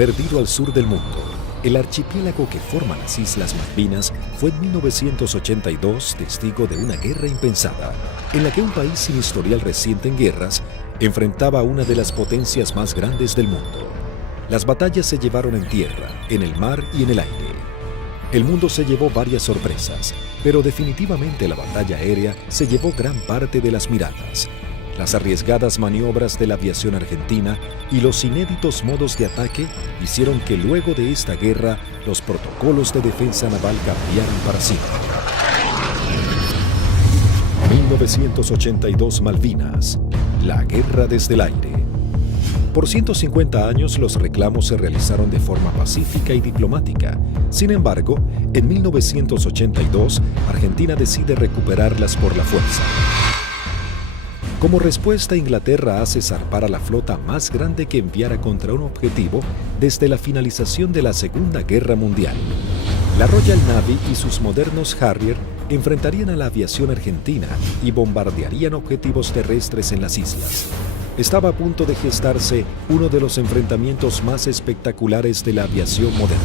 Perdido al sur del mundo, el archipiélago que forma las Islas Malvinas fue en 1982 testigo de una guerra impensada, en la que un país sin historial reciente en guerras enfrentaba a una de las potencias más grandes del mundo. Las batallas se llevaron en tierra, en el mar y en el aire. El mundo se llevó varias sorpresas, pero definitivamente la batalla aérea se llevó gran parte de las miradas. Las arriesgadas maniobras de la aviación argentina y los inéditos modos de ataque hicieron que luego de esta guerra los protocolos de defensa naval cambiaran para siempre. 1982 Malvinas, la guerra desde el aire. Por 150 años los reclamos se realizaron de forma pacífica y diplomática. Sin embargo, en 1982, Argentina decide recuperarlas por la fuerza. Como respuesta, Inglaterra hace zarpar a la flota más grande que enviara contra un objetivo desde la finalización de la Segunda Guerra Mundial. La Royal Navy y sus modernos Harrier enfrentarían a la aviación argentina y bombardearían objetivos terrestres en las islas. Estaba a punto de gestarse uno de los enfrentamientos más espectaculares de la aviación moderna.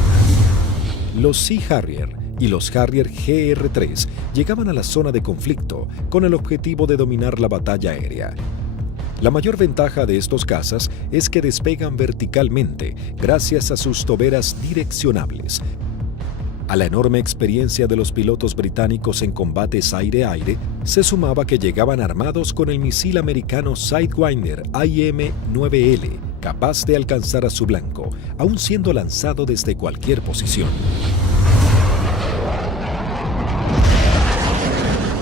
Los Sea Harrier y los Harrier GR-3 llegaban a la zona de conflicto con el objetivo de dominar la batalla aérea. La mayor ventaja de estos cazas es que despegan verticalmente gracias a sus toberas direccionables. A la enorme experiencia de los pilotos británicos en combates aire-aire, se sumaba que llegaban armados con el misil americano Sidewinder IM-9L, capaz de alcanzar a su blanco, aun siendo lanzado desde cualquier posición.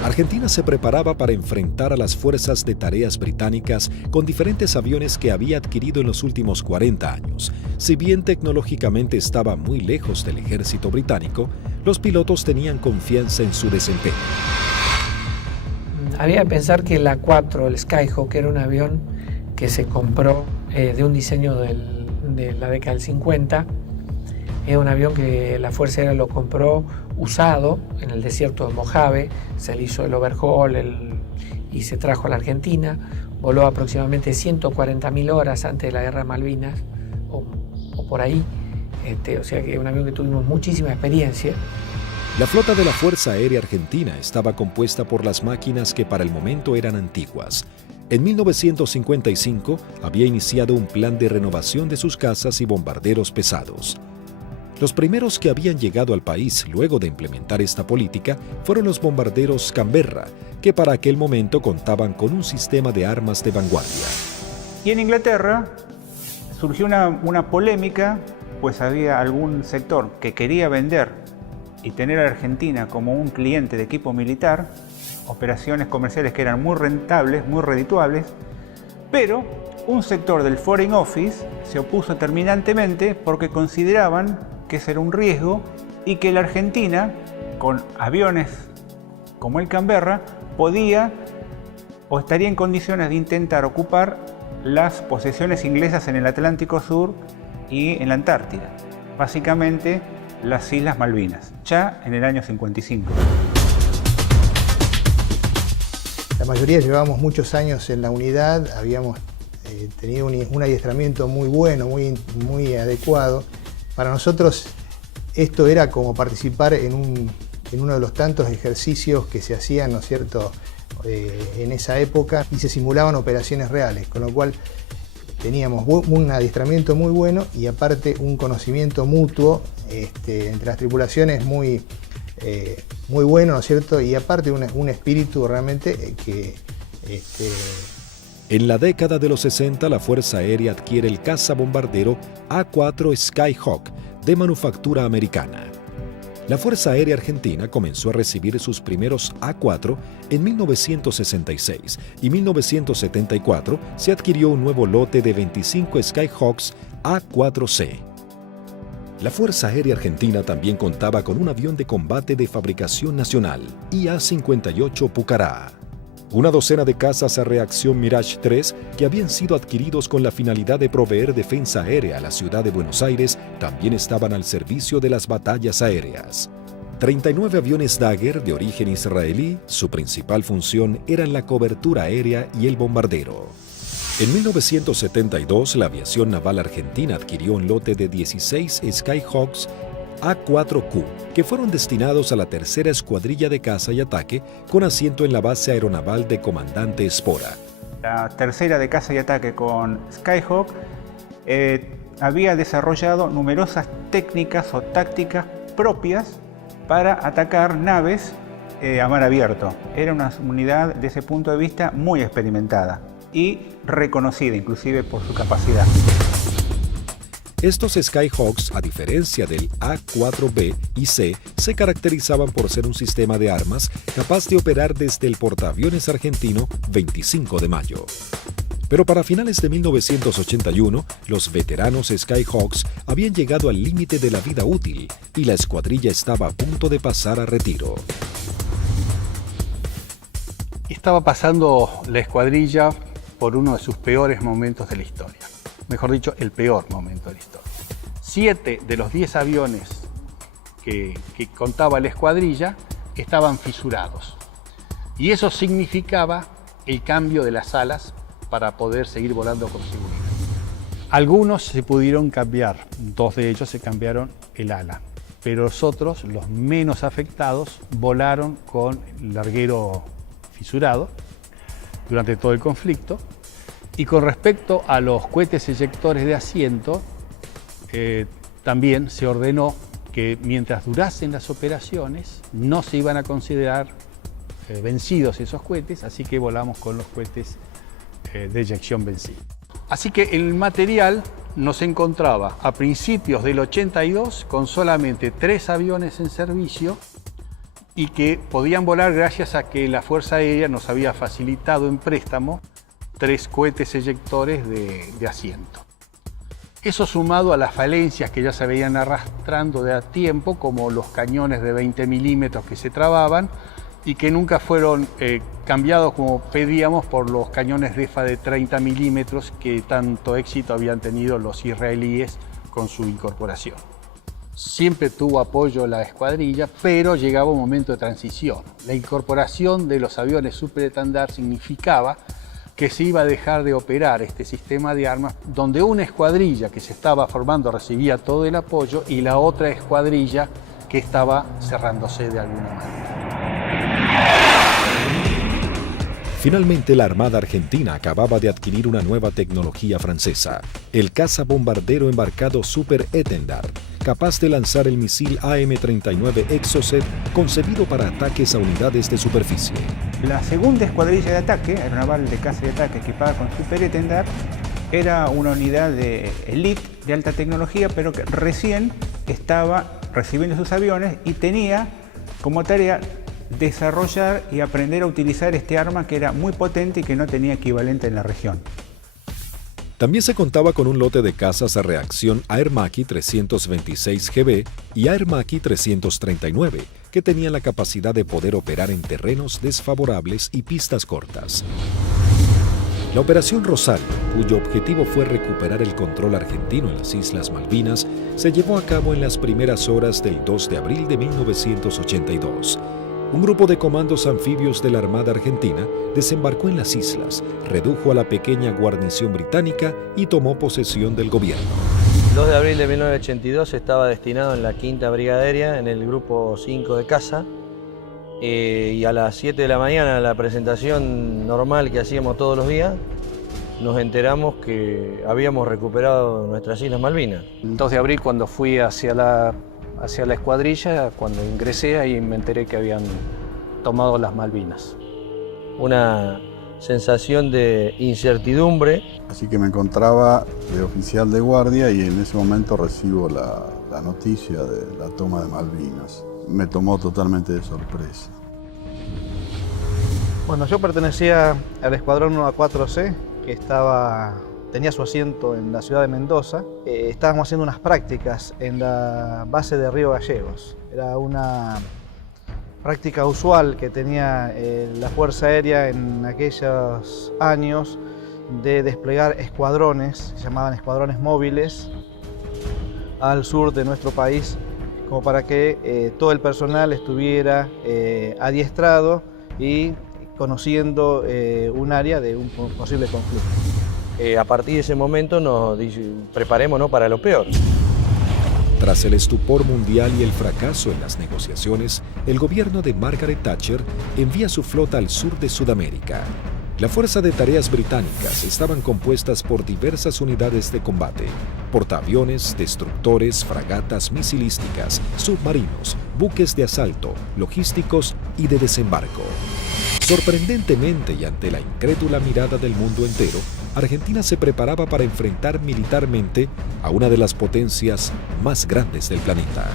Argentina se preparaba para enfrentar a las fuerzas de tareas británicas con diferentes aviones que había adquirido en los últimos 40 años. Si bien tecnológicamente estaba muy lejos del ejército británico, los pilotos tenían confianza en su desempeño. Había que pensar que el A4, el Skyhawk, era un avión que se compró de un diseño de la década del 50. Es un avión que la Fuerza Aérea lo compró usado en el desierto de Mojave, se le hizo el overhaul y se trajo a la Argentina. Voló aproximadamente 140.000 horas antes de la Guerra de Malvinas, o por ahí. O sea que es un avión que tuvimos muchísima experiencia. La flota de la Fuerza Aérea Argentina estaba compuesta por las máquinas que para el momento eran antiguas. En 1955 había iniciado un plan de renovación de sus cazas y bombarderos pesados. Los primeros que habían llegado al país luego de implementar esta política fueron los bombarderos Canberra, que para aquel momento contaban con un sistema de armas de vanguardia. Y en Inglaterra surgió una polémica, pues había algún sector que quería vender y tener a Argentina como un cliente de equipo militar, operaciones comerciales que eran muy rentables, muy redituables, pero un sector del Foreign Office se opuso terminantemente porque consideraban que ese era un riesgo y que la Argentina, con aviones como el Canberra, podía o estaría en condiciones de intentar ocupar las posesiones inglesas en el Atlántico Sur y en la Antártida, básicamente las Islas Malvinas, ya en el año 55. La mayoría llevábamos muchos años en la unidad, habíamos tenido un adiestramiento muy bueno, muy adecuado. Para nosotros esto era como participar en uno de los tantos ejercicios que se hacían, ¿no es cierto?, en esa época, y se simulaban operaciones reales, con lo cual teníamos un adiestramiento muy bueno y aparte un conocimiento mutuo entre las tripulaciones muy bueno, ¿no es cierto?, y aparte un espíritu realmente que... En la década de los 60, la Fuerza Aérea adquiere el cazabombardero A4 Skyhawk de manufactura americana. La Fuerza Aérea Argentina comenzó a recibir sus primeros A4 en 1966 y en 1974 se adquirió un nuevo lote de 25 Skyhawks A4C. La Fuerza Aérea Argentina también contaba con un avión de combate de fabricación nacional, IA-58 Pucará. Una docena de cazas a reacción Mirage 3 que habían sido adquiridos con la finalidad de proveer defensa aérea a la ciudad de Buenos Aires también estaban al servicio de las batallas aéreas. 39 aviones Dagger de origen israelí, su principal función era la cobertura aérea y el bombardero. En 1972, la aviación naval argentina adquirió un lote de 16 Skyhawks A4Q, que fueron destinados a la tercera escuadrilla de caza y ataque con asiento en la base aeronaval de Comandante Espora. La tercera de caza y ataque con Skyhawk había desarrollado numerosas técnicas o tácticas propias para atacar naves a mar abierto. Era una unidad desde ese punto de vista muy experimentada y reconocida inclusive por su capacidad. Estos Skyhawks, a diferencia del A4B y C, se caracterizaban por ser un sistema de armas capaz de operar desde el portaaviones argentino 25 de mayo. Pero para finales de 1981, los veteranos Skyhawks habían llegado al límite de la vida útil y la escuadrilla estaba a punto de pasar a retiro. Estaba pasando la escuadrilla por uno de sus peores momentos de la historia. Mejor dicho, el peor momento de la historia. 7 de los 10 aviones que contaba la escuadrilla estaban fisurados. Y eso significaba el cambio de las alas para poder seguir volando con seguridad. Algunos se pudieron cambiar, 2 de ellos se cambiaron el ala, pero los otros, los menos afectados, volaron con el larguero fisurado durante todo el conflicto. Y con respecto a los cohetes eyectores de asiento, también se ordenó que mientras durasen las operaciones no se iban a considerar vencidos esos cohetes, así que volamos con los cohetes de eyección vencida. Así que el material nos encontraba a principios del 82 con solamente 3 aviones en servicio y que podían volar gracias a que la Fuerza Aérea nos había facilitado en préstamo 3 cohetes eyectores de asiento. Eso sumado a las falencias que ya se veían arrastrando de a tiempo, como los cañones de 20 milímetros que se trababan y que nunca fueron cambiados como pedíamos por los cañones DEFA de 30 milímetros que tanto éxito habían tenido los israelíes con su incorporación. Siempre tuvo apoyo la escuadrilla, pero llegaba un momento de transición. La incorporación de los aviones superestandar significaba que se iba a dejar de operar este sistema de armas, donde una escuadrilla que se estaba formando recibía todo el apoyo y la otra escuadrilla que estaba cerrándose de alguna manera. Finalmente, la Armada Argentina acababa de adquirir una nueva tecnología francesa, el cazabombardero embarcado Super Étendard, capaz de lanzar el misil AM-39 Exocet concebido para ataques a unidades de superficie. La segunda escuadrilla de ataque, aeronaval de caza y ataque equipada con Super Étendard, era una unidad de elite de alta tecnología, pero que recién estaba recibiendo sus aviones y tenía como tarea desarrollar y aprender a utilizar este arma que era muy potente y que no tenía equivalente en la región. También se contaba con un lote de cazas a reacción Air Macchi 326GB y Air Macchi 339, que tenían la capacidad de poder operar en terrenos desfavorables y pistas cortas. La Operación Rosario, cuyo objetivo fue recuperar el control argentino en las Islas Malvinas, se llevó a cabo en las primeras horas del 2 de abril de 1982. Un grupo de comandos anfibios de la Armada Argentina desembarcó en las islas, redujo a la pequeña guarnición británica y tomó posesión del gobierno. El 2 de abril de 1982 estaba destinado en la 5ª Brigada Aérea, en el grupo 5 de caza, y a las 7 de la mañana, en la presentación normal que hacíamos todos los días, nos enteramos que habíamos recuperado nuestras Islas Malvinas. El 2 de abril, cuando fui hacia la escuadrilla, cuando ingresé, ahí me enteré que habían tomado las Malvinas. Una sensación de incertidumbre. Así que me encontraba de oficial de guardia y en ese momento recibo la noticia de la toma de Malvinas. Me tomó totalmente de sorpresa. Bueno, yo pertenecía al escuadrón 1A4C, que tenía su asiento en la ciudad de Mendoza. Estábamos haciendo unas prácticas en la base de Río Gallegos. Era una práctica usual que tenía la Fuerza Aérea en aquellos años de desplegar escuadrones, se llamaban escuadrones móviles, al sur de nuestro país, como para que todo el personal estuviera adiestrado y conociendo un área de un posible conflicto. A partir de ese momento nos preparémonos para lo peor. Tras el estupor mundial y el fracaso en las negociaciones, el gobierno de Margaret Thatcher envía su flota al sur de Sudamérica. La Fuerza de Tareas Británicas estaban compuestas por diversas unidades de combate, portaaviones, destructores, fragatas misilísticas, submarinos, buques de asalto, logísticos y de desembarco. Sorprendentemente y ante la incrédula mirada del mundo entero, Argentina se preparaba para enfrentar militarmente a una de las potencias más grandes del planeta.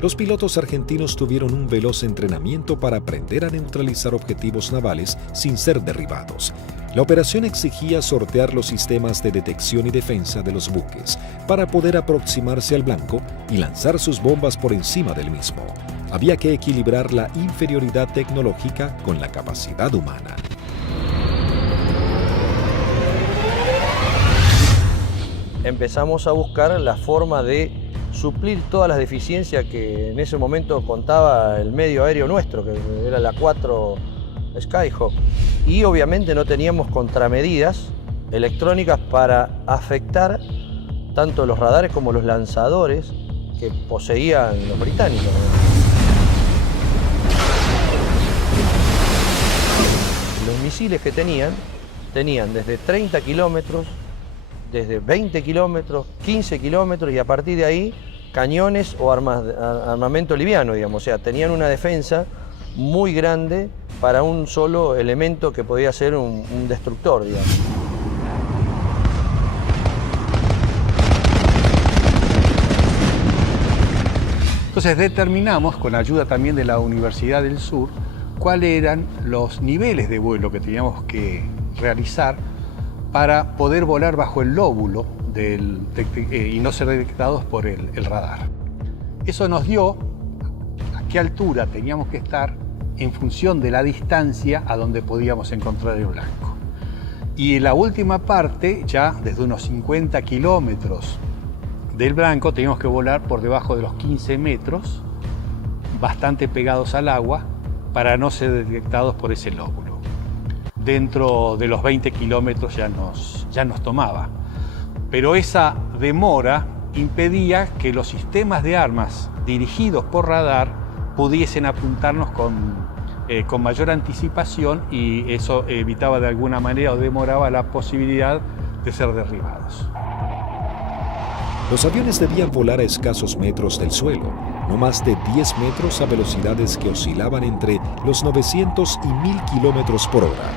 Los pilotos argentinos tuvieron un veloz entrenamiento para aprender a neutralizar objetivos navales sin ser derribados. La operación exigía sortear los sistemas de detección y defensa de los buques para poder aproximarse al blanco y lanzar sus bombas por encima del mismo. Había que equilibrar la inferioridad tecnológica con la capacidad humana. Empezamos a buscar la forma de suplir todas las deficiencias que en ese momento contaba el medio aéreo nuestro, que era la 4 Skyhawk. Y obviamente no teníamos contramedidas electrónicas para afectar tanto los radares como los lanzadores que poseían los británicos. Los misiles que tenían desde 30 kilómetros, desde 20 kilómetros, 15 kilómetros y a partir de ahí cañones o armamento liviano, digamos. O sea, tenían una defensa muy grande para un solo elemento que podía ser un destructor, digamos. Entonces determinamos, con ayuda también de la Universidad del Sur, cuáles eran los niveles de vuelo que teníamos que realizar para poder volar bajo el lóbulo y no ser detectados por el radar. Eso nos dio a qué altura teníamos que estar en función de la distancia a donde podíamos encontrar el blanco. Y en la última parte, ya desde unos 50 kilómetros del blanco, teníamos que volar por debajo de los 15 metros, bastante pegados al agua, para no ser detectados por ese lóbulo. Dentro de los 20 kilómetros ya nos tomaba. Pero esa demora impedía que los sistemas de armas dirigidos por radar pudiesen apuntarnos con mayor anticipación y eso evitaba de alguna manera o demoraba la posibilidad de ser derribados. Los aviones debían volar a escasos metros del suelo, no más de 10 metros a velocidades que oscilaban entre los 900 y 1000 kilómetros por hora.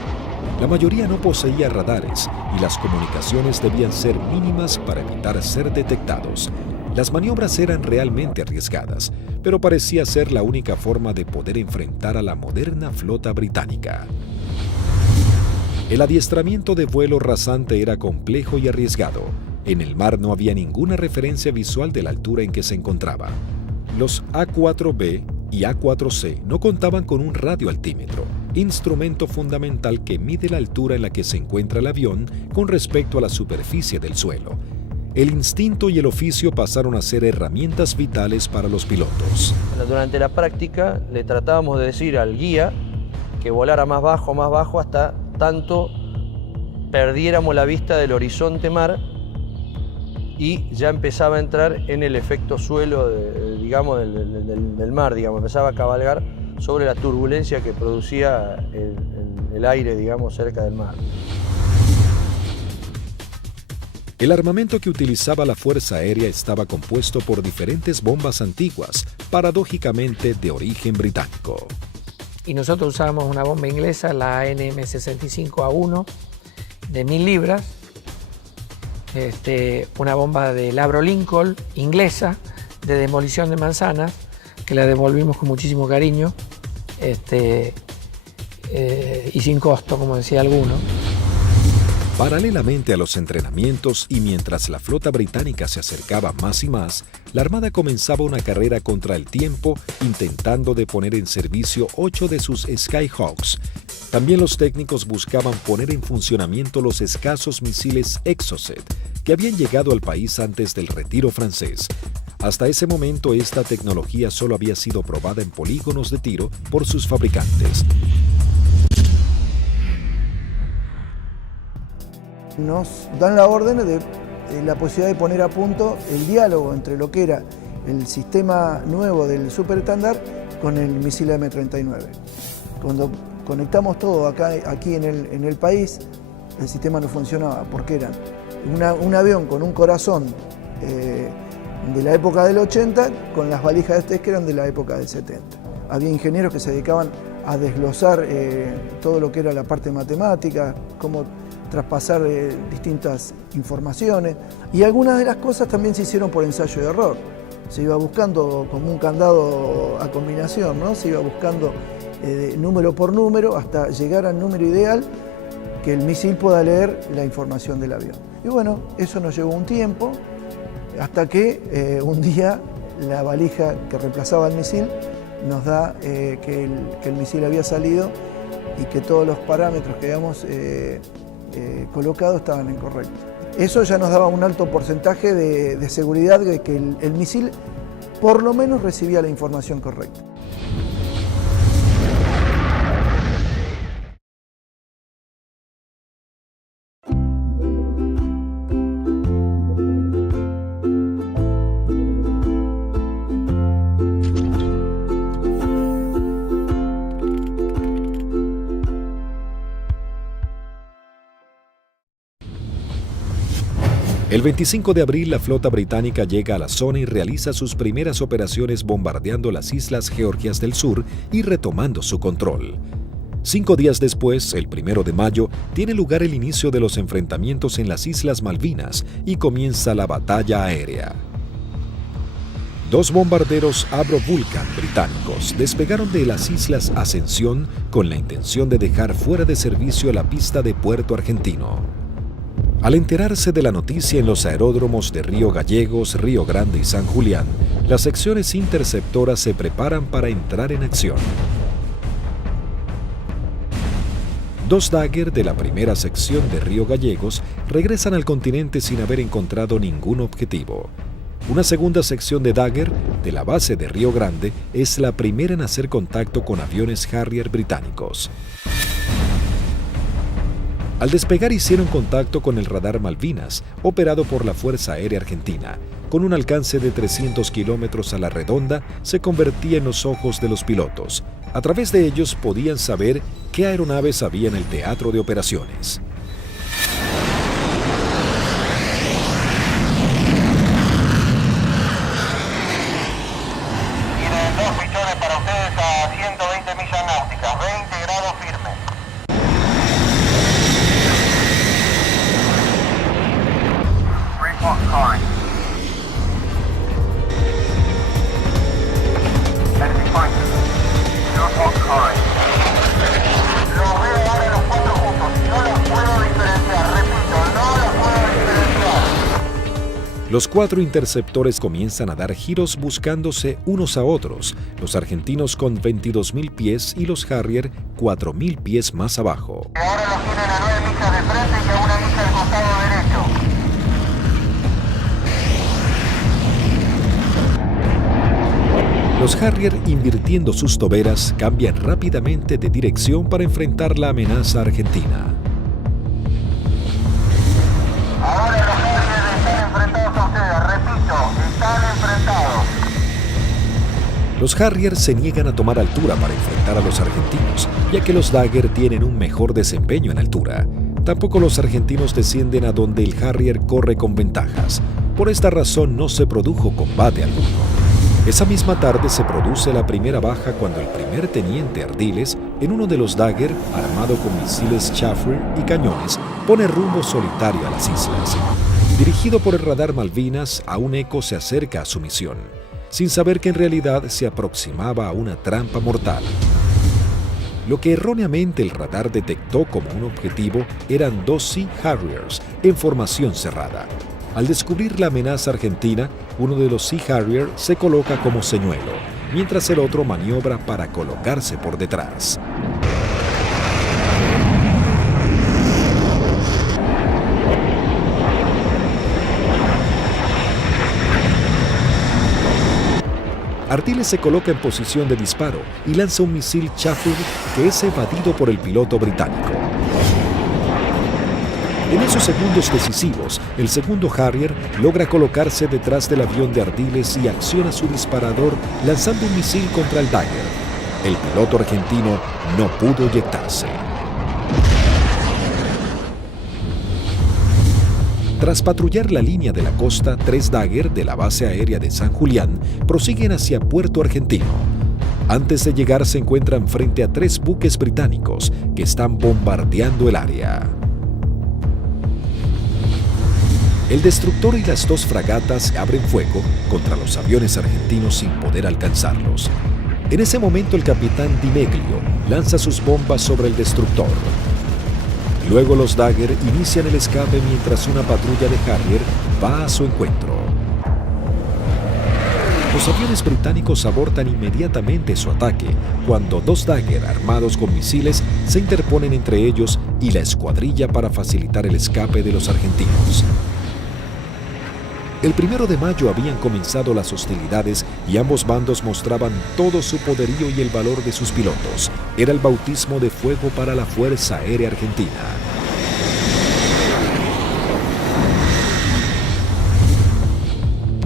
La mayoría no poseía radares y las comunicaciones debían ser mínimas para evitar ser detectados. Las maniobras eran realmente arriesgadas, pero parecía ser la única forma de poder enfrentar a la moderna flota británica. El adiestramiento de vuelo rasante era complejo y arriesgado. En el mar no había ninguna referencia visual de la altura en que se encontraba. Los A4B y A4C no contaban con un radioaltímetro, instrumento fundamental que mide la altura en la que se encuentra el avión con respecto a la superficie del suelo. El instinto y el oficio pasaron a ser herramientas vitales para los pilotos. Durante la práctica le tratábamos de decir al guía que volara más bajo, hasta tanto perdiéramos la vista del horizonte mar y ya empezaba a entrar en el efecto suelo del mar, digamos, empezaba a cabalgar sobre la turbulencia que producía el aire, digamos, cerca del mar. El armamento que utilizaba la Fuerza Aérea estaba compuesto por diferentes bombas antiguas, paradójicamente de origen británico. Y nosotros usábamos una bomba inglesa, la ANM65A1, de 1000 libras, una bomba de Labro Lincoln, inglesa, de demolición de manzanas, que la devolvimos con muchísimo cariño y sin costo, como decía alguno. Paralelamente a los entrenamientos y mientras la flota británica se acercaba más y más, la Armada comenzaba una carrera contra el tiempo intentando de poner en servicio 8 de sus Skyhawks. También los técnicos buscaban poner en funcionamiento los escasos misiles Exocet que habían llegado al país antes del retiro francés. Hasta ese momento, esta tecnología solo había sido probada en polígonos de tiro por sus fabricantes. Nos dan la orden de la posibilidad de poner a punto el diálogo entre lo que era el sistema nuevo del super estándar con el misil M39. Cuando conectamos todo aquí en el país, el sistema no funcionaba porque era un avión con un corazón de la época del 80 con las valijas de test que eran de la época del 70. Había ingenieros que se dedicaban a desglosar todo lo que era la parte matemática, cómo traspasar distintas informaciones, y algunas de las cosas también se hicieron por ensayo y error. Se iba buscando como un candado a combinación, ¿no? Se iba buscando número por número hasta llegar al número ideal que el misil pueda leer la información del avión. Y bueno, eso nos llevó un tiempo, hasta que un día la valija que reemplazaba al misil nos da que el misil había salido y que todos los parámetros que habíamos colocado estaban incorrectos. Eso ya nos daba un alto porcentaje de seguridad de que el misil por lo menos recibía la información correcta. El 25 de abril, la flota británica llega a la zona y realiza sus primeras operaciones bombardeando las Islas Georgias del Sur y retomando su control. 5 días después, el 1 de mayo, tiene lugar el inicio de los enfrentamientos en las Islas Malvinas y comienza la batalla aérea. 2 bombarderos Avro Vulcan británicos despegaron de las Islas Ascensión con la intención de dejar fuera de servicio la pista de Puerto Argentino. Al enterarse de la noticia en los aeródromos de Río Gallegos, Río Grande y San Julián, las secciones interceptoras se preparan para entrar en acción. 2 Dagger de la primera sección de Río Gallegos regresan al continente sin haber encontrado ningún objetivo. Una segunda sección de Dagger de la base de Río Grande es la primera en hacer contacto con aviones Harrier británicos. Al despegar hicieron contacto con el radar Malvinas, operado por la Fuerza Aérea Argentina. Con un alcance de 300 kilómetros a la redonda, se convertía en los ojos de los pilotos. A través de ellos podían saber qué aeronaves había en el teatro de operaciones. Tienen 2 pichones para ustedes a 120 millas náuticas, 20 grados firme. Los veo ahora los 4 juntos, no los puedo diferenciar, repito, no los puedo diferenciar. Los 4 interceptores comienzan a dar giros buscándose unos a otros, los argentinos con 22.000 pies y los Harrier 4.000 pies más abajo. Ahora los tienen a 9 millas de frente y a 1 milla al costado derecho. Los Harrier, invirtiendo sus toberas, cambian rápidamente de dirección para enfrentar la amenaza argentina. Ahora los Harrier están enfrentados a ustedes, repito, están enfrentados. Los Harrier se niegan a tomar altura para enfrentar a los argentinos, ya que los Dagger tienen un mejor desempeño en altura. Tampoco los argentinos descienden a donde el Harrier corre con ventajas. Por esta razón no se produjo combate alguno. Esa misma tarde se produce la primera baja cuando el primer teniente Ardiles, en uno de los Dagger, armado con misiles Chaffir y cañones, pone rumbo solitario a las islas. Dirigido por el radar Malvinas, aún Eco se acerca a su misión, sin saber que en realidad se aproximaba a una trampa mortal. Lo que erróneamente el radar detectó como un objetivo eran 2 Sea Harriers en formación cerrada. Al descubrir la amenaza argentina, uno de los Sea Harrier se coloca como señuelo, mientras el otro maniobra para colocarse por detrás. Ardiles se coloca en posición de disparo y lanza un misil Chafford que es evadido por el piloto británico. En esos segundos decisivos, el segundo Harrier logra colocarse detrás del avión de Ardiles y acciona su disparador lanzando un misil contra el Dagger. El piloto argentino no pudo eyectarse. Tras patrullar la línea de la costa, 3 Dagger de la base aérea de San Julián prosiguen hacia Puerto Argentino. Antes de llegar se encuentran frente a 3 buques británicos que están bombardeando el área. El destructor y las 2 fragatas abren fuego contra los aviones argentinos sin poder alcanzarlos. En ese momento el capitán Di Meglio lanza sus bombas sobre el destructor. Luego los Dagger inician el escape mientras una patrulla de Harrier va a su encuentro. Los aviones británicos abortan inmediatamente su ataque cuando 2 Dagger armados con misiles se interponen entre ellos y la escuadrilla para facilitar el escape de los argentinos. El 1 de mayo habían comenzado las hostilidades y ambos bandos mostraban todo su poderío y el valor de sus pilotos. Era el bautismo de fuego para la Fuerza Aérea Argentina.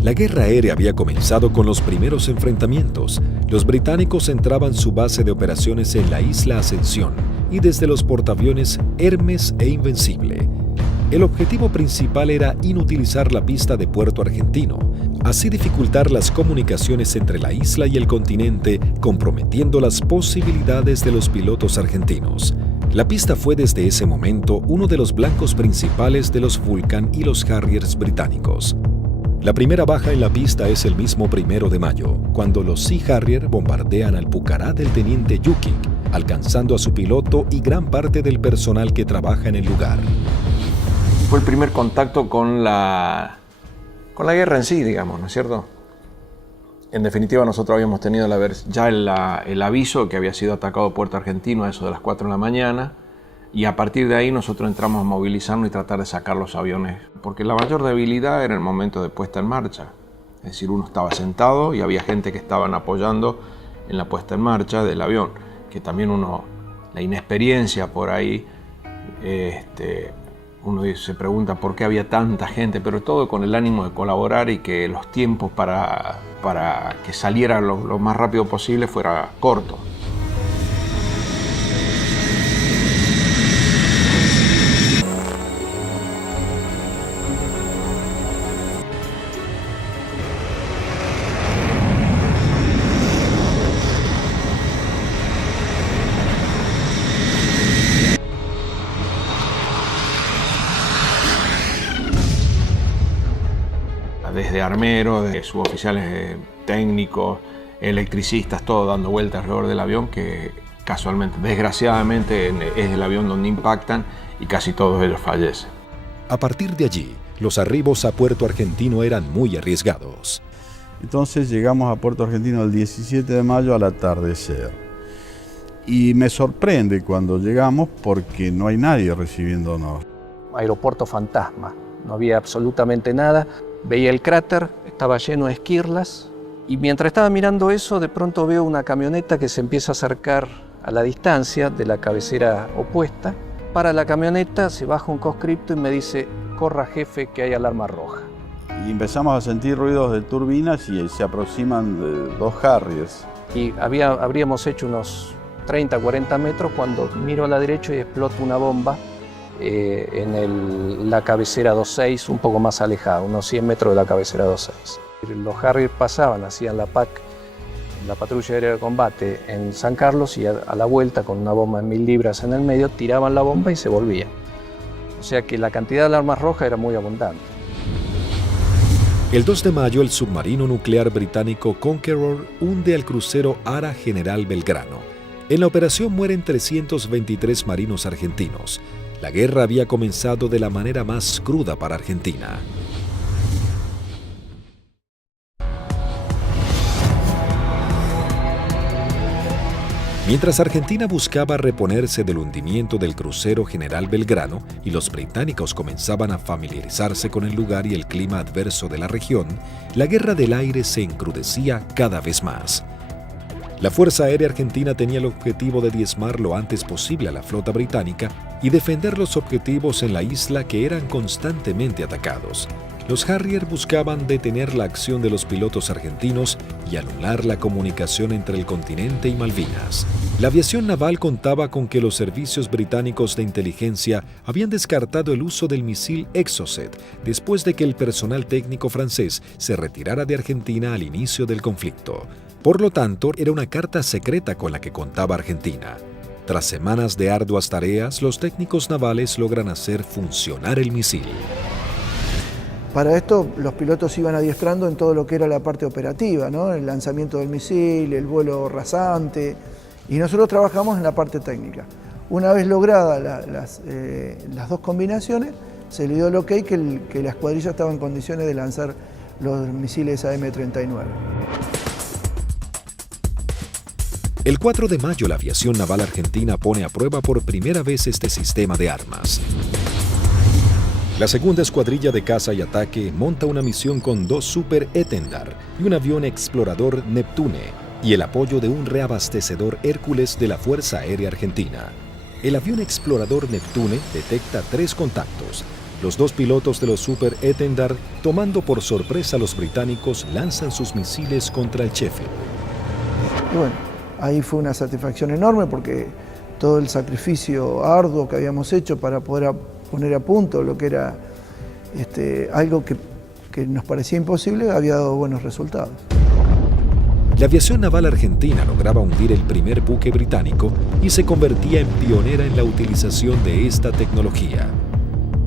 La guerra aérea había comenzado con los primeros enfrentamientos. Los británicos entraban su base de operaciones en la isla Ascensión y desde los portaaviones Hermes e Invencible. El objetivo principal era inutilizar la pista de Puerto Argentino, así dificultar las comunicaciones entre la isla y el continente, comprometiendo las posibilidades de los pilotos argentinos. La pista fue desde ese momento uno de los blancos principales de los Vulcan y los Harriers británicos. La primera baja en la pista es el mismo 1 de mayo, cuando los Sea Harrier bombardean al Pucará del teniente Yukik, alcanzando a su piloto y gran parte del personal que trabaja en el lugar. Fue el primer contacto con la guerra en sí, digamos, ¿no es cierto? En definitiva, nosotros habíamos tenido ya el aviso que había sido atacado Puerto Argentino a eso de las 4 de la mañana, y a partir de ahí nosotros entramos a movilizarnos y tratar de sacar los aviones, porque la mayor debilidad era el momento de puesta en marcha. Es decir, uno estaba sentado y había gente que estaban apoyando en la puesta en marcha del avión, que también la inexperiencia por ahí, uno se pregunta por qué había tanta gente, pero todo con el ánimo de colaborar y que los tiempos para que saliera lo más rápido posible fuera corto. Desde armeros, de suboficiales técnicos, electricistas, todo dando vueltas alrededor del avión, que casualmente, desgraciadamente, es el avión donde impactan y casi todos ellos fallecen. A partir de allí, los arribos a Puerto Argentino eran muy arriesgados. Entonces llegamos a Puerto Argentino el 17 de mayo al atardecer. Y me sorprende cuando llegamos porque no hay nadie recibiéndonos. Aeropuerto fantasma, no había absolutamente nada. Veía el cráter, estaba lleno de esquirlas, y mientras estaba mirando eso, de pronto veo una camioneta que se empieza a acercar a la distancia de la cabecera opuesta. Para la camioneta, se baja un conscripto y me dice: corra jefe, que hay alarma roja. Y empezamos a sentir ruidos de turbinas y se aproximan 2 Harriers. Y habríamos hecho unos 30, 40 metros cuando miro a la derecha y explota una bomba en la cabecera 26, un poco más alejada, unos 100 metros de la cabecera 26. Los Harrier pasaban, hacían la PAC, la patrulla aérea de combate en San Carlos, y a la vuelta con una bomba de 1000 libras en el medio, tiraban la bomba y se volvían. O sea que la cantidad de alarmas rojas era muy abundante. El 2 de mayo, el submarino nuclear británico Conqueror hunde al crucero Ara General Belgrano. En la operación mueren 323 marinos argentinos. La guerra había comenzado de la manera más cruda para Argentina. Mientras Argentina buscaba reponerse del hundimiento del crucero General Belgrano y los británicos comenzaban a familiarizarse con el lugar y el clima adverso de la región, la guerra del aire se encrudecía cada vez más. La Fuerza Aérea Argentina tenía el objetivo de diezmar lo antes posible a la flota británica y defender los objetivos en la isla que eran constantemente atacados. Los Harrier buscaban detener la acción de los pilotos argentinos y anular la comunicación entre el continente y Malvinas. La aviación naval contaba con que los servicios británicos de inteligencia habían descartado el uso del misil Exocet después de que el personal técnico francés se retirara de Argentina al inicio del conflicto. Por lo tanto, era una carta secreta con la que contaba Argentina. Tras semanas de arduas tareas, los técnicos navales logran hacer funcionar el misil. Para esto, los pilotos iban adiestrando en todo lo que era la parte operativa, ¿no? El lanzamiento del misil, el vuelo rasante, y nosotros trabajamos en la parte técnica. Una vez logradas las dos combinaciones, se le dio el ok que la escuadrilla estaba en condiciones de lanzar los misiles AM-39. El 4 de mayo, la aviación naval argentina pone a prueba por primera vez este sistema de armas. La segunda escuadrilla de caza y ataque monta una misión con 2 Super Etendard y un avión explorador Neptune y el apoyo de un reabastecedor Hércules de la Fuerza Aérea Argentina. El avión explorador Neptune detecta 3 contactos. Los 2 pilotos de los Super Etendard, tomando por sorpresa a los británicos, lanzan sus misiles contra el Sheffield. Y bueno, ahí fue una satisfacción enorme porque todo el sacrificio arduo que habíamos hecho para poder poner a punto lo que era algo que nos parecía imposible, había dado buenos resultados. La aviación naval argentina lograba hundir el primer buque británico y se convertía en pionera en la utilización de esta tecnología.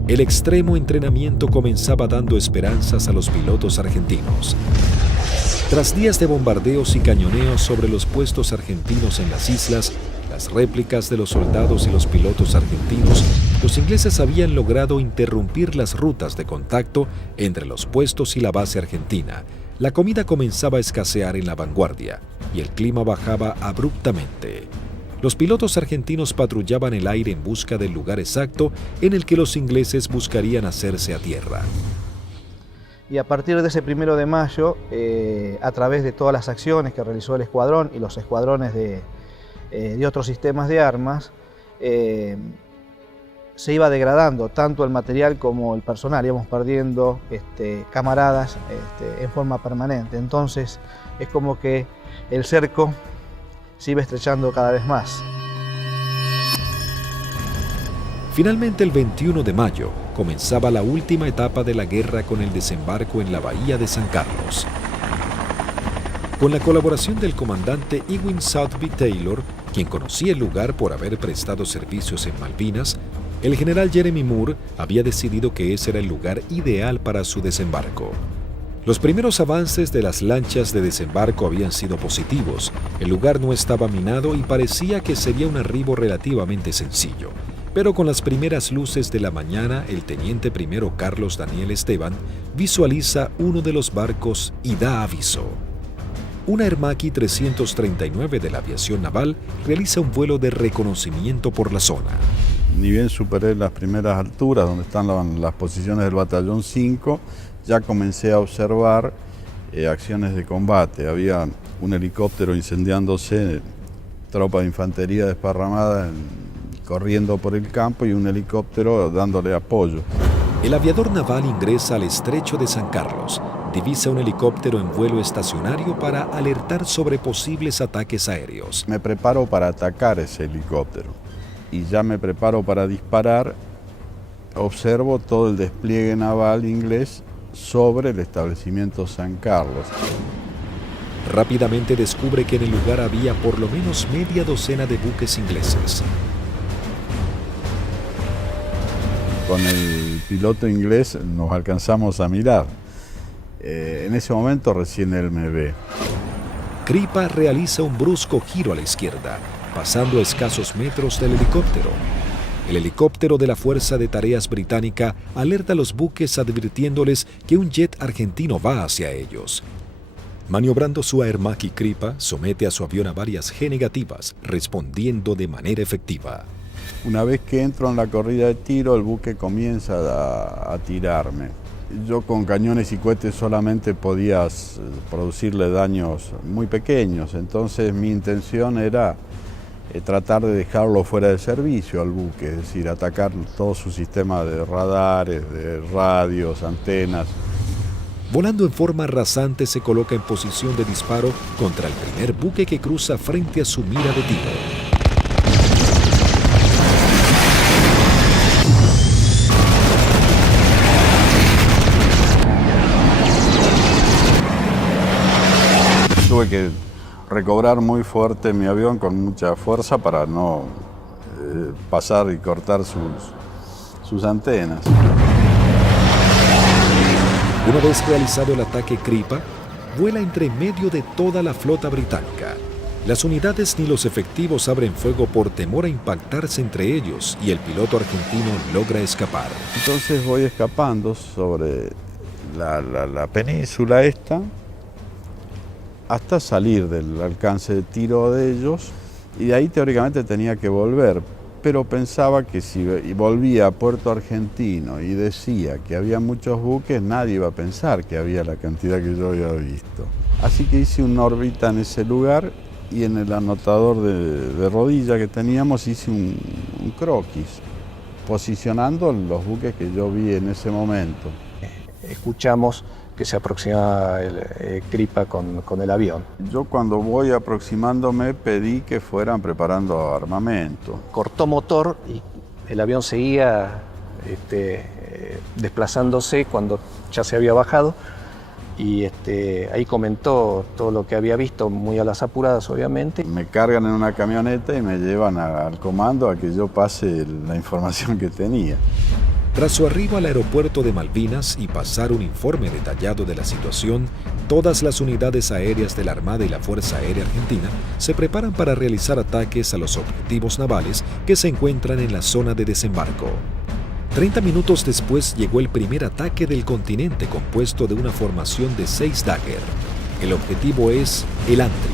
El extremo entrenamiento comenzaba dando esperanzas a los pilotos argentinos. Tras días de bombardeos y cañoneos sobre los puestos argentinos en las islas, las réplicas de los soldados y los pilotos argentinos, los ingleses habían logrado interrumpir las rutas de contacto entre los puestos y la base argentina. La comida comenzaba a escasear en la vanguardia y el clima bajaba abruptamente. Los pilotos argentinos patrullaban el aire en busca del lugar exacto en el que los ingleses buscarían hacerse a tierra. Y a partir de ese 1 de mayo, a través de todas las acciones que realizó el escuadrón y los escuadrones de otros sistemas de armas, se iba degradando tanto el material como el personal, íbamos perdiendo camaradas en forma permanente. Entonces es como que el cerco se iba estrechando cada vez más. Finalmente, el 21 de mayo, comenzaba la última etapa de la guerra con el desembarco en la bahía de San Carlos. Con la colaboración del comandante Ewing Southby Taylor, quien conocía el lugar por haber prestado servicios en Malvinas, el general Jeremy Moore había decidido que ese era el lugar ideal para su desembarco. Los primeros avances de las lanchas de desembarco habían sido positivos. El lugar no estaba minado y parecía que sería un arribo relativamente sencillo. Pero con las primeras luces de la mañana, el teniente primero Carlos Daniel Esteban visualiza uno de los barcos y da aviso. Una Hermaki 339 de la aviación naval realiza un vuelo de reconocimiento por la zona. Ni bien superé las primeras alturas donde están las posiciones del batallón 5, ya comencé a observar acciones de combate. Había un helicóptero incendiándose, tropa de infantería desparramada corriendo por el campo y un helicóptero dándole apoyo. El aviador naval ingresa al estrecho de San Carlos, divisa un helicóptero en vuelo estacionario para alertar sobre posibles ataques aéreos. Me preparo para atacar ese helicóptero y ya me preparo para disparar. Observo todo el despliegue naval inglés sobre el establecimiento San Carlos. Rápidamente descubre que en el lugar había por lo menos media docena de buques ingleses. Con el piloto inglés nos alcanzamos a mirar. En ese momento recién él me ve. Kripa realiza un brusco giro a la izquierda, pasando a escasos metros del helicóptero. El helicóptero de la Fuerza de Tareas Británica alerta a los buques advirtiéndoles que un jet argentino va hacia ellos. Maniobrando su Aermacchi Kripa, somete a su avión a varias G negativas, respondiendo de manera efectiva. Una vez que entro en la corrida de tiro, el buque comienza a tirarme. Yo con cañones y cohetes solamente podía producirle daños muy pequeños, entonces mi intención era tratar de dejarlo fuera de servicio al buque, es decir, atacar todo su sistema de radares, de radios, antenas. Volando en forma rasante, se coloca en posición de disparo contra el primer buque que cruza frente a su mira de tiro. Tuve que recobrar muy fuerte mi avión con mucha fuerza para no pasar y cortar sus antenas. Una vez realizado el ataque Kripa, vuela entre medio de toda la flota británica. Las unidades ni los efectivos abren fuego por temor a impactarse entre ellos y el piloto argentino logra escapar. Entonces voy escapando sobre la península esta hasta salir del alcance de tiro de ellos y de ahí teóricamente tenía que volver. Pero pensaba que si volvía a Puerto Argentino y decía que había muchos buques, nadie iba a pensar que había la cantidad que yo había visto. Así que hice una órbita en ese lugar y en el anotador de rodilla que teníamos hice un croquis, posicionando los buques que yo vi en ese momento. Escuchamos que se aproximaba el Kripa con el avión. Yo cuando voy aproximándome pedí que fueran preparando armamento. Cortó motor y el avión seguía desplazándose cuando ya se había bajado y ahí comentó todo lo que había visto, muy a las apuradas obviamente. Me cargan en una camioneta y me llevan al comando a que yo pase la información que tenía. Tras su arribo al aeropuerto de Malvinas y pasar un informe detallado de la situación, todas las unidades aéreas de la Armada y la Fuerza Aérea Argentina se preparan para realizar ataques a los objetivos navales que se encuentran en la zona de desembarco. 30 minutos después llegó el primer ataque del continente compuesto de una formación de 6 Dagger. El objetivo es el Antrim.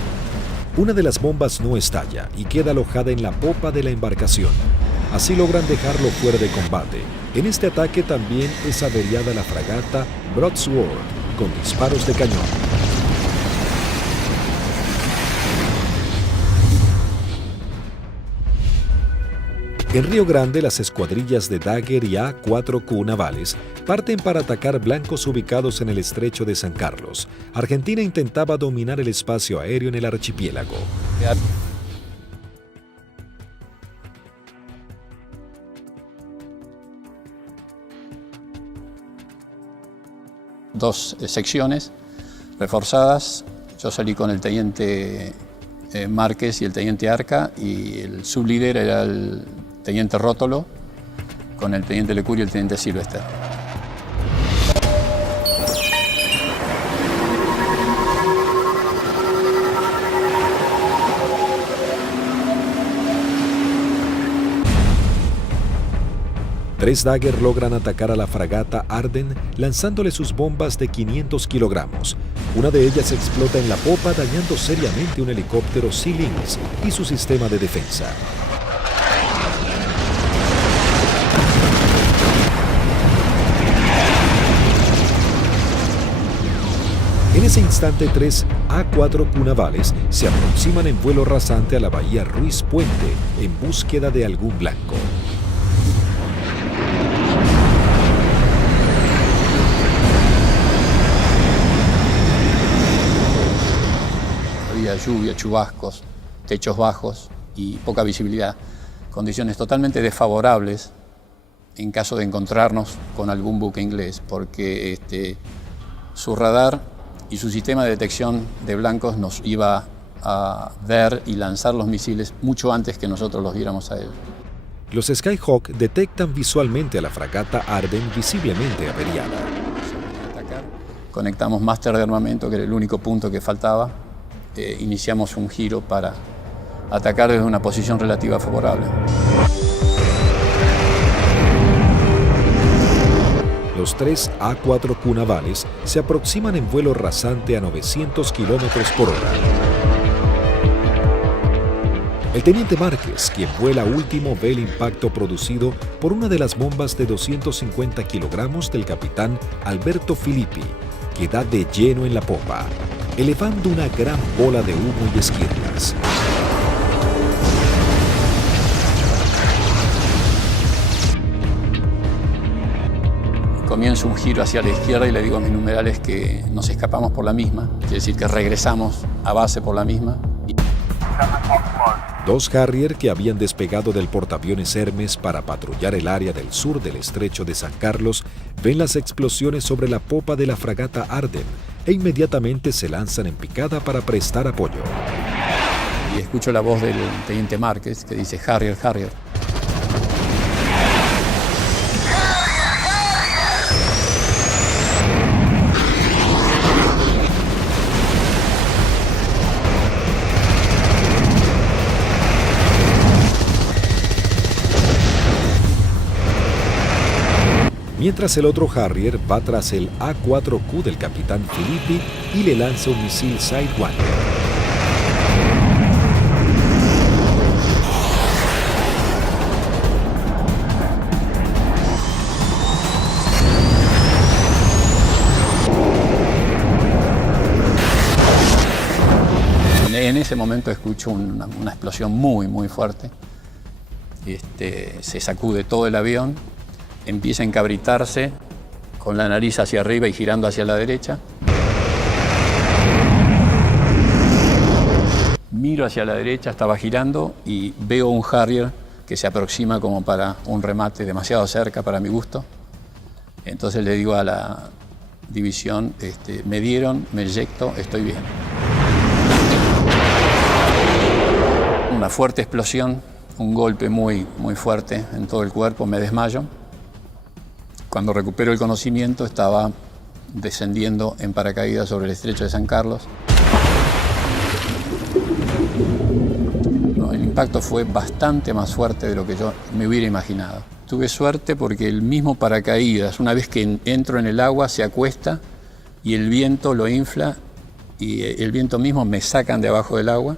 Una de las bombas no estalla y queda alojada en la popa de la embarcación. Así logran dejarlo fuera de combate. En este ataque también es averiada la fragata Broadsword con disparos de cañón. En Río Grande, las escuadrillas de Dagger y A-4Q navales parten para atacar blancos ubicados en el estrecho de San Carlos. Argentina intentaba dominar el espacio aéreo en el archipiélago. Dos secciones reforzadas. Yo salí con el teniente Márquez y el teniente Arca y el sublíder era el teniente Rótolo con el teniente Lecuri y el teniente Silvester. Tres Dagger logran atacar a la fragata Arden lanzándole sus bombas de 500 kilogramos. Una de ellas explota en la popa dañando seriamente un helicóptero Sea Lynx y su sistema de defensa. En ese instante, 3 A-4Q navales se aproximan en vuelo rasante a la bahía Ruiz Puente en búsqueda de algún blanco. Había lluvia, chubascos, techos bajos y poca visibilidad, condiciones totalmente desfavorables en caso de encontrarnos con algún buque inglés, porque su radar y su sistema de detección de blancos nos iba a ver y lanzar los misiles mucho antes que nosotros los viéramos a él. Los Skyhawk detectan visualmente a la fragata Arden visiblemente averiada. Conectamos máster de armamento, que era el único punto que faltaba. Iniciamos un giro para atacar desde una posición relativa favorable. Los Los 3 A4Q navales se aproximan en vuelo rasante a 900 kilómetros por hora. El teniente Márquez, quien vuela último, ve el impacto producido por una de las bombas de 250 kilogramos del capitán Alberto Filippi, que da de lleno en la popa, elevando una gran bola de humo y esquirlas. Comienzo un giro hacia la izquierda y le digo a mis numerales que nos escapamos por la misma, quiere decir que regresamos a base por la misma. 2 Harrier que habían despegado del portaaviones Hermes para patrullar el área del sur del estrecho de San Carlos ven las explosiones sobre la popa de la fragata Arden e inmediatamente se lanzan en picada para prestar apoyo. Y escucho la voz del teniente Márquez que dice Harrier, Harrier. Mientras el otro Harrier va tras el A4Q del capitán Filippi y le lanza un misil Sidewinder. En ese momento escucho una explosión muy fuerte. Se sacude todo el avión, empieza a encabritarse con la nariz hacia arriba y girando hacia la derecha. Miro hacia la derecha, estaba girando y veo un Harrier que se aproxima como para un remate demasiado cerca para mi gusto. Entonces le digo a la división, me dieron, me eyecto, estoy bien. Una fuerte explosión, un golpe muy fuerte en todo el cuerpo, me desmayo. Cuando recupero el conocimiento estaba descendiendo en paracaídas sobre el estrecho de San Carlos. El impacto fue bastante más fuerte de lo que yo me hubiera imaginado. Tuve suerte porque el mismo paracaídas, una vez que entro en el agua, se acuesta y el viento lo infla y el viento mismo me sacan de abajo del agua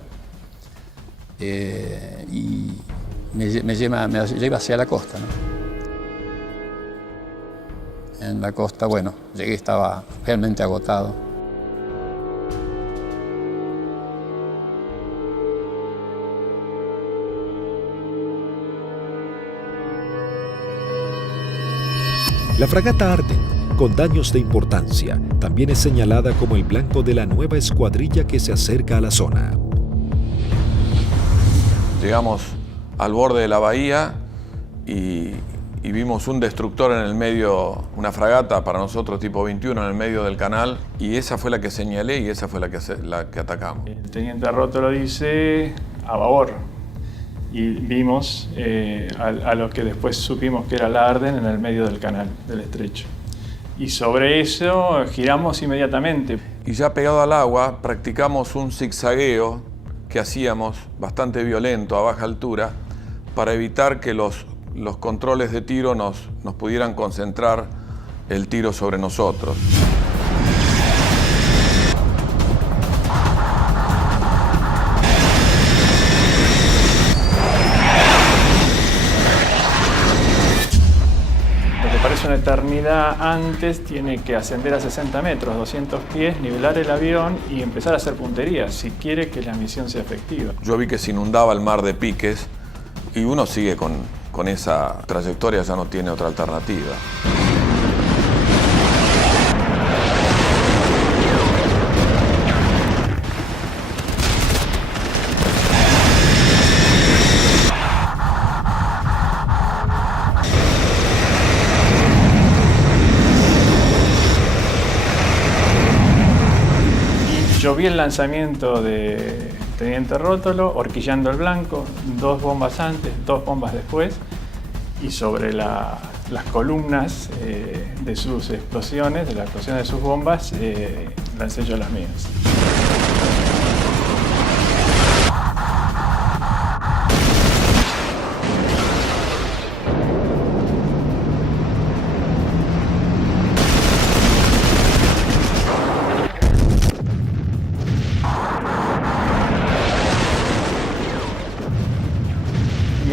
y me lleva hacia la costa, ¿no? En la costa, bueno, llegué, estaba realmente agotado. La fragata Arden, con daños de importancia, también es señalada como el blanco de la nueva escuadrilla que se acerca a la zona. Llegamos al borde de la bahía y vimos un destructor en el medio, una fragata para nosotros tipo 21 en el medio del canal, y esa fue la que señalé y esa fue la que atacamos. El teniente Rótolo dice a babor y vimos a lo que después supimos que era la Arden en el medio del canal, del estrecho. Y sobre eso giramos inmediatamente. Y ya pegado al agua practicamos un zigzagueo que hacíamos bastante violento a baja altura para evitar que los controles de tiro nos pudieran concentrar el tiro sobre nosotros. Lo que parece una eternidad antes tiene que ascender a 60 metros, 200 pies, nivelar el avión y empezar a hacer puntería si quiere que la misión sea efectiva. Yo vi que se inundaba el mar de piques y uno sigue con esa trayectoria, ya no tiene otra alternativa. Yo vi el lanzamiento de teniente Rótolo, horquillando el blanco, 2 bombas antes, 2 bombas después, y sobre las columnas de sus explosiones, de la explosión de sus bombas, lancé yo las mías.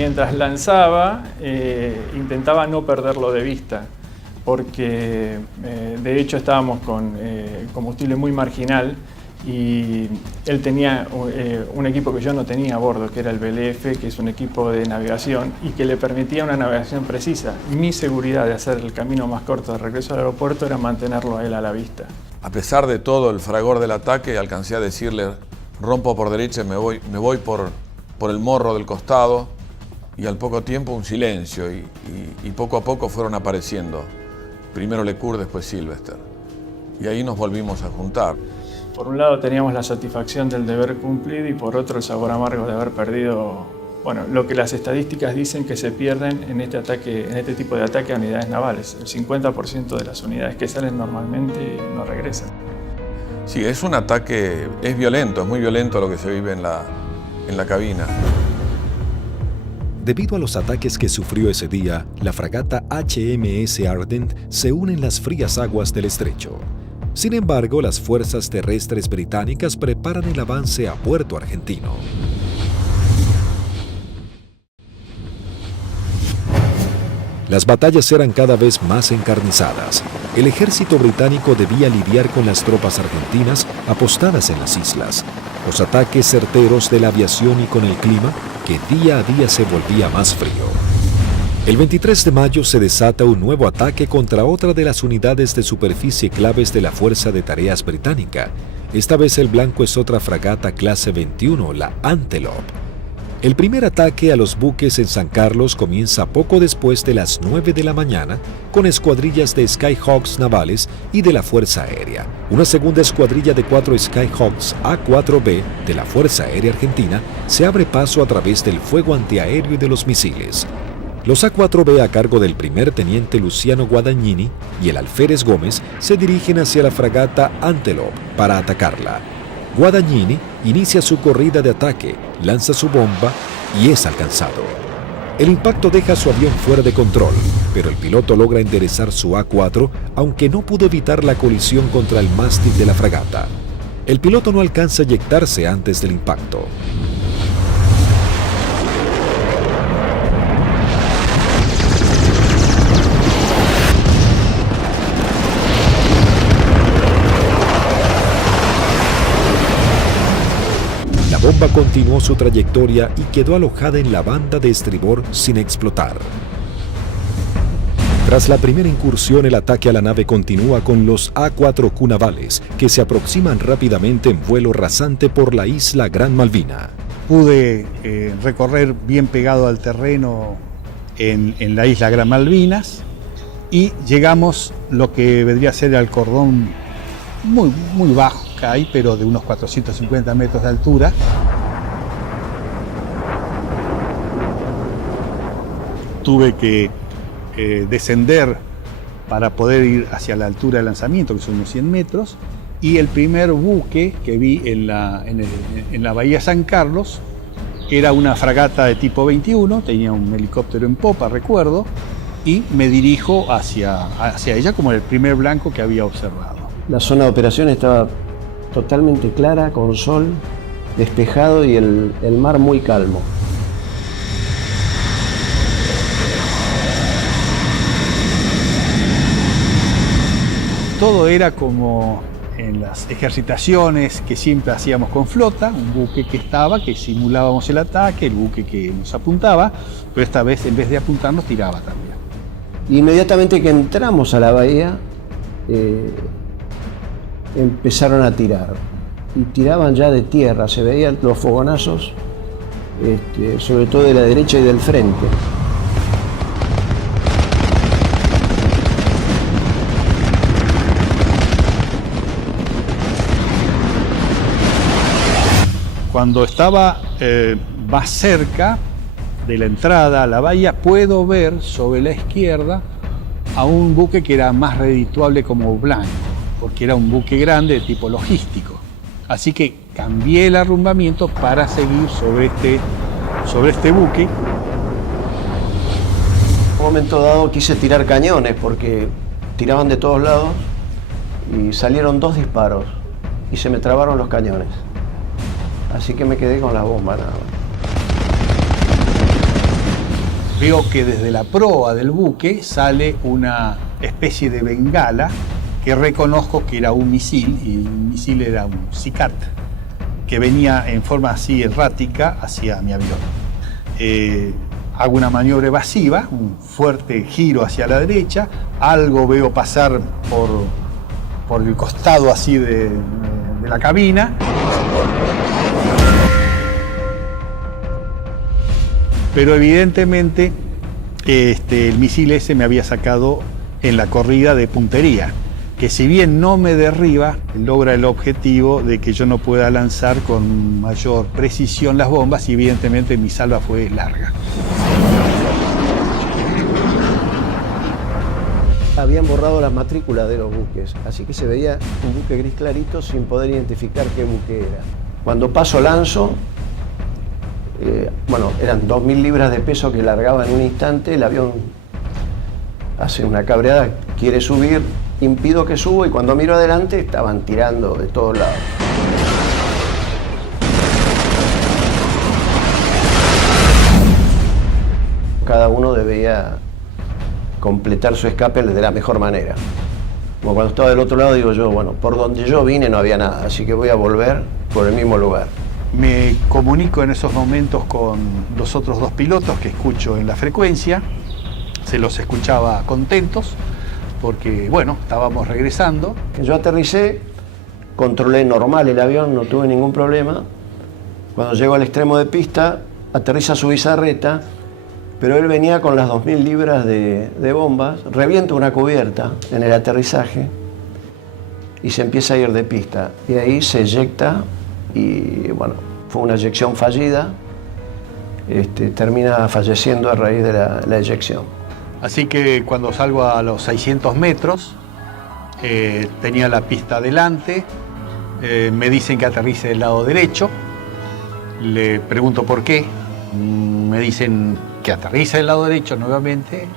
mientras lanzaba, intentaba no perderlo de vista, porque de hecho estábamos con combustible muy marginal y él tenía un equipo que yo no tenía a bordo, que era el BLF, que es un equipo de navegación y que le permitía una navegación precisa. Mi seguridad de hacer el camino más corto de regreso al aeropuerto era mantenerlo a él a la vista. A pesar de todo el fragor del ataque, alcancé a decirle: rompo por derecha y me voy por el morro del costado, y al poco tiempo un silencio y poco a poco fueron apareciendo. Primero Lecour, después Sylvester. Y ahí nos volvimos a juntar. Por un lado teníamos la satisfacción del deber cumplido y por otro el sabor amargo de haber perdido, bueno, lo que las estadísticas dicen que se pierden en este tipo de ataque a unidades navales. El 50% de las unidades que salen normalmente no regresan. Sí, es un ataque, es violento, es muy violento lo que se vive en la cabina. Debido a los ataques que sufrió ese día, la fragata HMS Ardent se une en las frías aguas del estrecho. Sin embargo, las fuerzas terrestres británicas preparan el avance a Puerto Argentino. Las batallas eran cada vez más encarnizadas. El ejército británico debía lidiar con las tropas argentinas apostadas en las islas, los ataques certeros de la aviación y con el clima que día a día se volvía más frío. El 23 de mayo se desata un nuevo ataque contra otra de las unidades de superficie claves de la Fuerza de Tareas británica. Esta vez el blanco es otra fragata clase 21, la Antelope. El primer ataque a los buques en San Carlos comienza poco después de las 9 de la mañana con escuadrillas de Skyhawks navales y de la Fuerza Aérea. Una segunda escuadrilla de 4 Skyhawks A4B de la Fuerza Aérea Argentina se abre paso a través del fuego antiaéreo y de los misiles. Los A4B a cargo del primer teniente Luciano Guadagnini y el alférez Gómez se dirigen hacia la fragata Antelope para atacarla. Guadagnini inicia su corrida de ataque, lanza su bomba y es alcanzado. El impacto deja su avión fuera de control, pero el piloto logra enderezar su A4, aunque no pudo evitar la colisión contra el mástil de la fragata. El piloto no alcanza a eyectarse antes del impacto. La bomba continuó su trayectoria y quedó alojada en la banda de estribor sin explotar. Tras la primera incursión, el ataque a la nave continúa con los A4Q navales, que se aproximan rápidamente en vuelo rasante por la isla Gran Malvina. Pude recorrer bien pegado al terreno en la isla Gran Malvinas y llegamos lo que vendría a ser al cordón muy bajo que hay, pero de unos 450 metros de altura. Tuve que descender para poder ir hacia la altura de lanzamiento, que son unos 100 metros, y el primer buque que vi en la bahía San Carlos era una fragata de tipo 21, tenía un helicóptero en popa, recuerdo, y me dirijo hacia ella como el primer blanco que había observado. La zona de operación estaba totalmente clara, con sol, despejado y el mar muy calmo. Todo era como en las ejercitaciones que siempre hacíamos con flota, un buque que simulábamos el ataque, el buque que nos apuntaba, pero esta vez en vez de apuntarnos tiraba también. Inmediatamente que entramos a la bahía, empezaron a tirar y tiraban ya de tierra, se veían los fogonazos, sobre todo de la derecha y del frente. Cuando estaba más cerca de la entrada a la bahía, puedo ver sobre la izquierda a un buque que era más redituable como blanco, porque era un buque grande de tipo logístico. Así que cambié el arrumbamiento para seguir sobre este buque. En un momento dado quise tirar cañones porque tiraban de todos lados y salieron 2 disparos y se me trabaron los cañones. Así que me quedé con la bomba nada más. veo que desde la proa del buque sale una especie de bengala que reconozco que era un misil, y el misil era un SICAT, que venía en forma así errática hacia mi avión. Hago una maniobra evasiva, un fuerte giro hacia la derecha, algo veo pasar por el costado así de la cabina. Pero evidentemente el misil ese me había sacado en la corrida de puntería, que si bien no me derriba, logra el objetivo de que yo no pueda lanzar con mayor precisión las bombas, y evidentemente mi salva fue larga. Habían borrado las matrículas de los buques, así que se veía un buque gris clarito sin poder identificar qué buque era. Cuando paso lanzo, eran 2.000 libras de peso que largaba en un instante, el avión hace una cabreada, quiere subir, impido que subo, y cuando miro adelante estaban tirando de todos lados. Cada uno debía completar su escape de la mejor manera. Como cuando estaba del otro lado, digo yo, bueno, por donde yo vine no había nada, así que voy a volver por el mismo lugar. Me comunico en esos momentos con los otros dos pilotos que escucho en la frecuencia. Se los escuchaba contentos porque, bueno, estábamos regresando. Yo aterricé, controlé normal el avión, no tuve ningún problema. Cuando llego al extremo de pista, aterriza su bizarreta, pero él venía con las 2.000 libras de bombas, revienta una cubierta en el aterrizaje y se empieza a ir de pista. Y ahí se eyecta y, bueno, fue una eyección fallida. Termina falleciendo a raíz de la eyección. Así que cuando salgo a los 600 metros, tenía la pista adelante, me dicen que aterrice del lado derecho, le pregunto por qué, me dicen que aterriza del lado derecho nuevamente,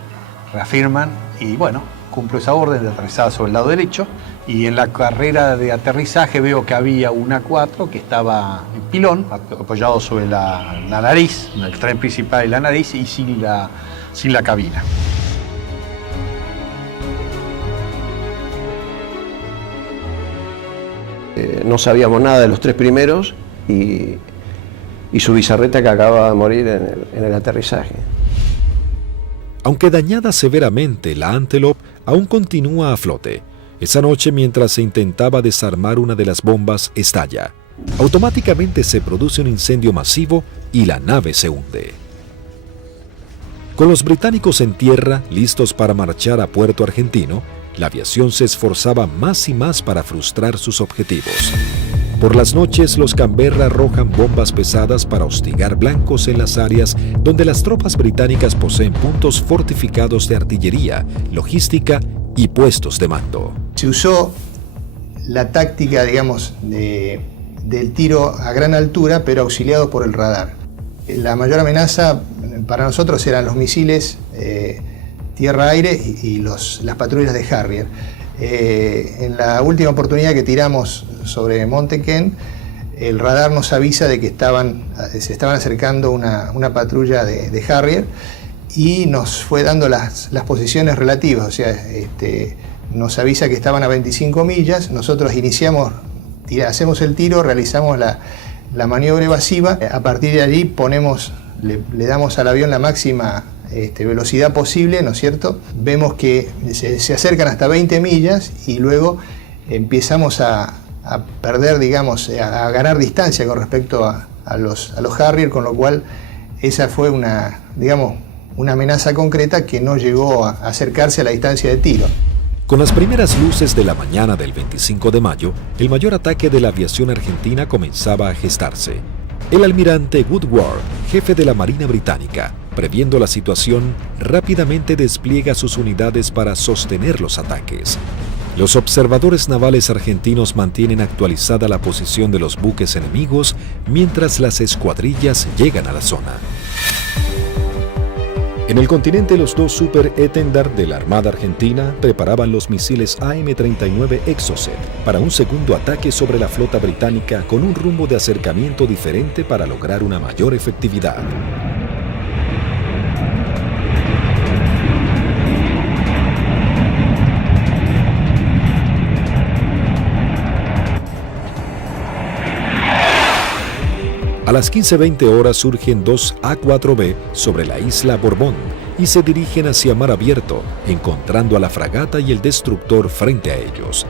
reafirman y bueno, cumplo esa orden de aterrizar sobre el lado derecho, y en la carrera de aterrizaje veo que había un A4 que estaba en pilón, apoyado sobre la nariz, en el tren principal de la nariz y sin la cabina. No sabíamos nada de los tres primeros y su bizarreta que acababa de morir en el aterrizaje. Aunque dañada severamente, la Antelope aún continúa a flote. Esa noche, mientras se intentaba desarmar una de las bombas, estalla. Automáticamente se produce un incendio masivo y la nave se hunde. Con los británicos en tierra, listos para marchar a Puerto Argentino, la aviación se esforzaba más y más para frustrar sus objetivos. Por las noches, los Canberra arrojan bombas pesadas para hostigar blancos en las áreas donde las tropas británicas poseen puntos fortificados de artillería, logística y puestos de mando. Se usó la táctica, digamos, del tiro a gran altura, pero auxiliado por el radar. La mayor amenaza para nosotros eran los misiles tierra-aire y las patrullas de Harrier. En la última oportunidad que tiramos sobre Monte Kent, el radar nos avisa de que se estaban acercando una patrulla de Harrier y nos fue dando las posiciones relativas, o sea, nos avisa que estaban a 25 millas, nosotros hacemos el tiro, realizamos la maniobra evasiva, a partir de allí le damos al avión la máxima velocidad posible, ¿no es cierto? Vemos que se acercan hasta 20 millas y luego empezamos a perder, digamos, a ganar distancia con respecto a los Harrier, con lo cual esa fue una amenaza concreta que no llegó a acercarse a la distancia de tiro. Con las primeras luces de la mañana del 25 de mayo, el mayor ataque de la aviación argentina comenzaba a gestarse. El almirante Woodward, jefe de la Marina Británica, previendo la situación, rápidamente despliega sus unidades para sostener los ataques. Los observadores navales argentinos mantienen actualizada la posición de los buques enemigos mientras las escuadrillas llegan a la zona. En el continente, los dos Super Étendard de la Armada Argentina preparaban los misiles AM-39 Exocet para un segundo ataque sobre la flota británica con un rumbo de acercamiento diferente para lograr una mayor efectividad. A las 15:20 horas surgen dos A-4B sobre la isla Borbón y se dirigen hacia mar abierto, encontrando a la fragata y el destructor frente a ellos.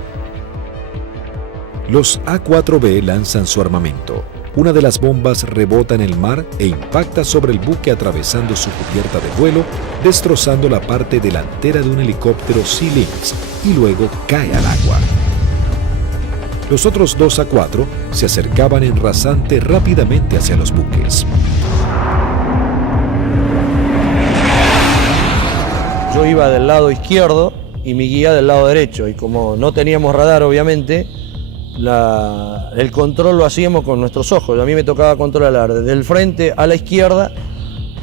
Los A-4B lanzan su armamento. Una de las bombas rebota en el mar e impacta sobre el buque atravesando su cubierta de vuelo, destrozando la parte delantera de un helicóptero Sea Lynx y luego cae al agua. Los otros dos A-4 se acercaban en rasante rápidamente hacia los buques. Yo iba del lado izquierdo y mi guía del lado derecho, y como no teníamos radar obviamente, el control lo hacíamos con nuestros ojos. A mí me tocaba controlar desde el frente a la izquierda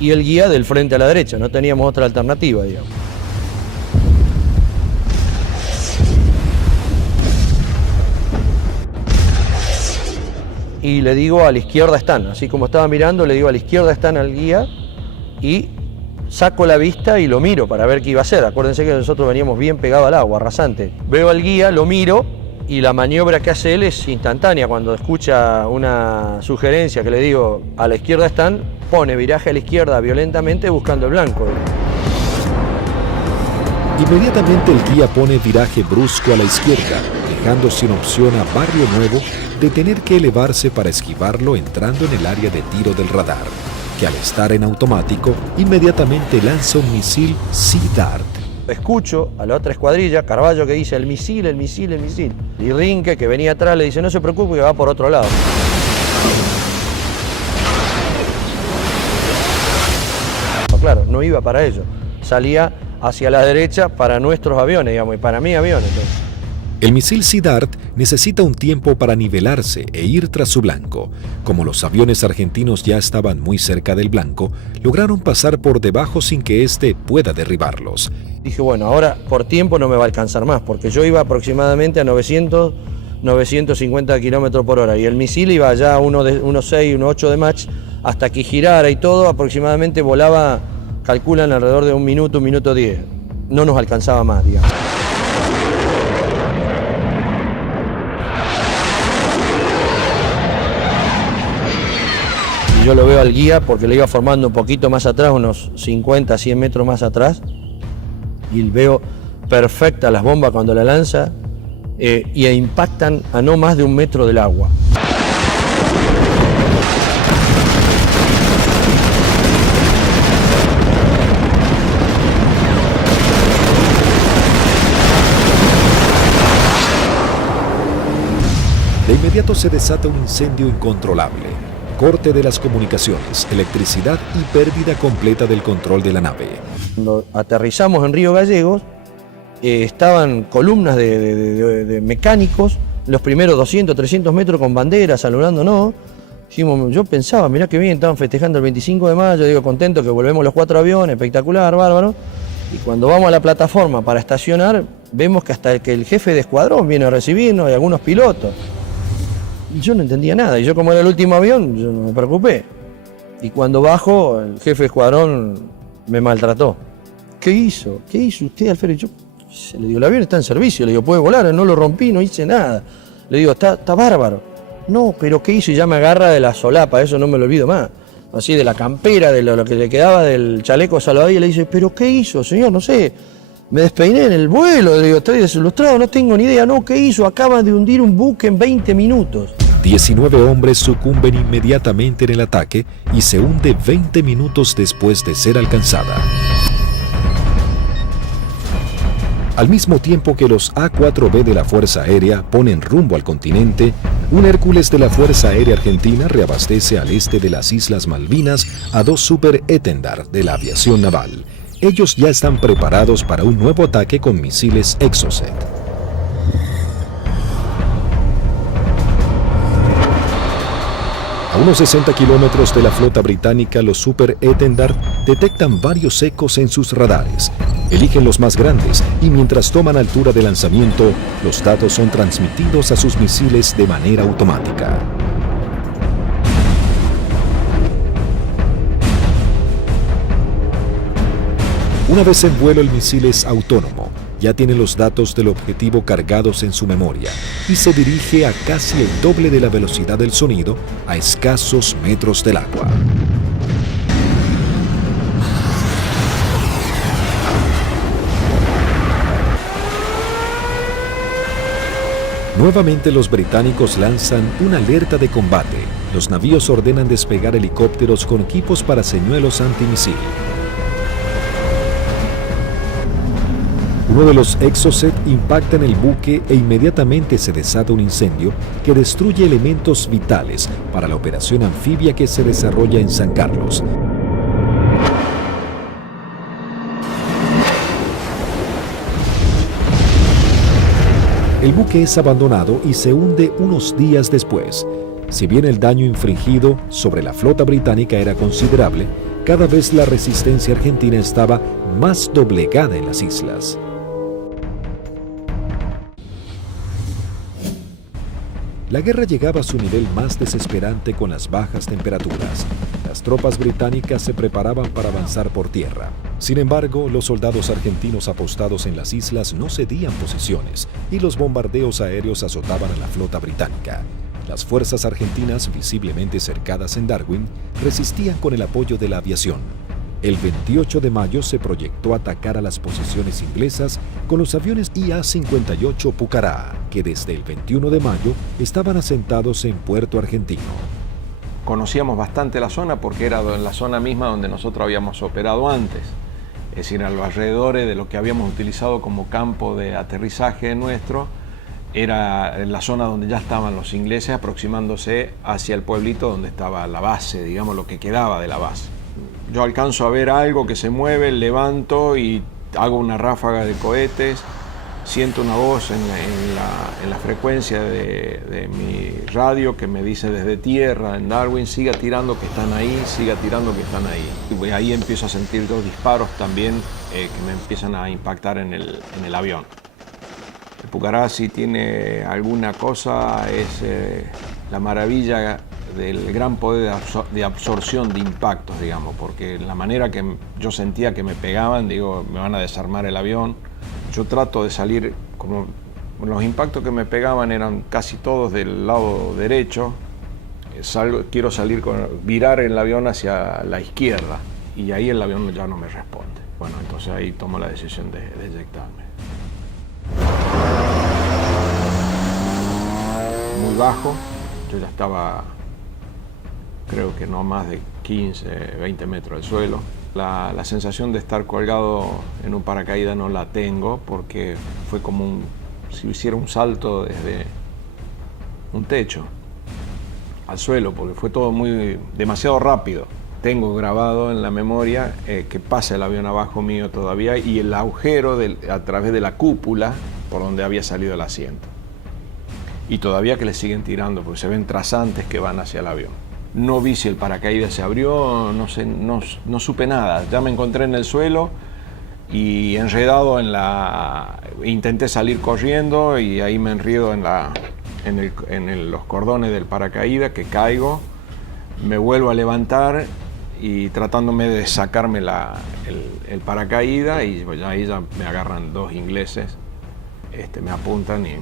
y el guía del frente a la derecha, no teníamos otra alternativa, digamos. Y le digo, a la izquierda están, así como estaba mirando, le digo, a la izquierda están al guía, y saco la vista y lo miro para ver qué iba a hacer. Acuérdense que nosotros veníamos bien pegados al agua, rasante. Veo al guía, lo miro, y la maniobra que hace él es instantánea. Cuando escucha una sugerencia que le digo, a la izquierda están, pone viraje a la izquierda violentamente buscando el blanco. Inmediatamente el guía pone viraje brusco a la izquierda, dejando sin opción a Barrio Nuevo de tener que elevarse para esquivarlo entrando en el área de tiro del radar, que al estar en automático, inmediatamente lanza un misil Sea Dart. Escucho a la otra escuadrilla, Carballo, que dice el misil, el misil, el misil. Y Rinque, que venía atrás, le dice, no se preocupe que va por otro lado. Claro, no iba para ello. Salía hacia la derecha para nuestros aviones, digamos, y para mi avión. Entonces. El misil Sea Dart necesita un tiempo para nivelarse e ir tras su blanco. Como los aviones argentinos ya estaban muy cerca del blanco, lograron pasar por debajo sin que éste pueda derribarlos. Dije, bueno, ahora por tiempo no me va a alcanzar más, porque yo iba aproximadamente a 900, 950 kilómetros por hora, y el misil iba ya a 1.6, 1.8 de Mach, hasta que girara y todo, aproximadamente volaba, calculan alrededor de un minuto 10. No nos alcanzaba más, digamos. Yo lo veo al guía porque le iba formando un poquito más atrás, unos 50, 100 metros más atrás, y veo perfecta las bombas cuando la lanza y impactan a no más de 1 metro del agua. De inmediato se desata un incendio incontrolable. Corte de las comunicaciones, electricidad y pérdida completa del control de la nave. Cuando aterrizamos en Río Gallegos, estaban columnas de mecánicos, los primeros 200, 300 metros con banderas, saludándonos. Yo pensaba, mirá qué bien, estaban festejando el 25 de mayo, digo, contento que volvemos los 4 aviones, espectacular, bárbaro. Y cuando vamos a la plataforma para estacionar, vemos que hasta el jefe de escuadrón viene a recibirnos y algunos pilotos. Yo no entendía nada, y yo como era el último avión, yo no me preocupé. Y cuando bajo, el jefe de escuadrón me maltrató. ¿Qué hizo? ¿Qué hizo usted, Alfredo? Yo le digo, el avión está en servicio, le digo, puede volar, no lo rompí, no hice nada. Le digo, está bárbaro. No, pero ¿qué hizo? Y ya me agarra de la solapa, eso no me lo olvido más. Así de la campera, de lo que le quedaba del chaleco salvavidas, y le dice, ¿pero qué hizo, señor? No sé. Me despeiné en el vuelo, le digo, estoy desilustrado, no tengo ni idea. No, ¿qué hizo? Acaba de hundir un buque en 20 minutos. 19 hombres sucumben inmediatamente en el ataque y se hunde 20 minutos después de ser alcanzada. Al mismo tiempo que los A-4B de la Fuerza Aérea ponen rumbo al continente, un Hércules de la Fuerza Aérea Argentina reabastece al este de las Islas Malvinas a 2 Super Étendard de la aviación naval. Ellos ya están preparados para un nuevo ataque con misiles Exocet. A unos 60 kilómetros de la flota británica, los Super Étendard detectan varios ecos en sus radares. Eligen los más grandes y mientras toman altura de lanzamiento, los datos son transmitidos a sus misiles de manera automática. Una vez en vuelo, el misil es autónomo. ya tiene los datos del objetivo cargados en su memoria y se dirige a casi el doble de la velocidad del sonido a escasos metros del agua. Nuevamente los británicos lanzan una alerta de combate. Los navíos ordenan despegar helicópteros con equipos para señuelos antimisil. Uno de los Exocet impacta en el buque e inmediatamente se desata un incendio que destruye elementos vitales para la operación anfibia que se desarrolla en San Carlos. El buque es abandonado y se hunde unos días después. Si bien el daño infligido sobre la flota británica era considerable, cada vez la resistencia argentina estaba más doblegada en las islas. La guerra llegaba a su nivel más desesperante con las bajas temperaturas. Las tropas británicas se preparaban para avanzar por tierra. Sin embargo, los soldados argentinos apostados en las islas no cedían posiciones y los bombardeos aéreos azotaban a la flota británica. Las fuerzas argentinas, visiblemente cercadas en Darwin, resistían con el apoyo de la aviación. El 28 de mayo se proyectó atacar a las posiciones inglesas con los aviones IA-58 Pucará, que desde el 21 de mayo estaban asentados en Puerto Argentino. Conocíamos bastante la zona porque era en la zona misma donde nosotros habíamos operado antes. Es decir, a los alrededores de lo que habíamos utilizado como campo de aterrizaje nuestro, era en la zona donde ya estaban los ingleses aproximándose hacia el pueblito donde estaba la base, digamos, lo que quedaba de la base. Yo alcanzo a ver algo que se mueve, levanto y hago una ráfaga de cohetes, siento una voz en la frecuencia de mi radio que me dice desde tierra, en Darwin, siga tirando que están ahí, siga tirando que están ahí. Y ahí empiezo a sentir dos disparos también que me empiezan a impactar en el avión. El Pucará, si tiene alguna cosa, es la maravilla del gran poder de absorción de impactos, digamos, porque la manera que yo sentía que me pegaban, digo, me van a desarmar el avión. Yo trato de salir, como los impactos que me pegaban eran casi todos del lado derecho, quiero virar el avión hacia la izquierda y ahí el avión ya no me responde. Bueno, entonces ahí tomo la decisión de eyectarme. Muy bajo, yo ya estaba, creo que no más de 15, 20 metros del suelo. La sensación de estar colgado en un paracaídas no la tengo porque fue como si hiciera un salto desde un techo al suelo, porque fue todo demasiado rápido. Tengo grabado en la memoria que pasa el avión abajo mío todavía y el agujero a través de la cúpula por donde había salido el asiento. Y todavía que le siguen tirando porque se ven trazantes que van hacia el avión. No vi si el paracaídas se abrió, no sé, no supe nada. Ya me encontré en el suelo y enredado intenté salir corriendo y ahí me enredo en los cordones del paracaídas, que caigo, me vuelvo a levantar y tratándome de sacarme el paracaídas y pues ahí ya me agarran dos ingleses, me apuntan y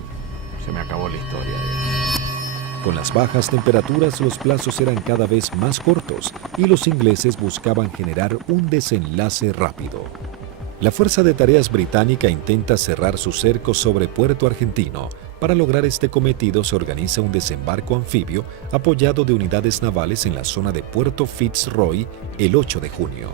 se me acabó la historia. Con las bajas temperaturas, los plazos eran cada vez más cortos y los ingleses buscaban generar un desenlace rápido. La Fuerza de Tareas británica intenta cerrar su cerco sobre Puerto Argentino. Para lograr este cometido se organiza un desembarco anfibio apoyado de unidades navales en la zona de Puerto Fitzroy el 8 de junio.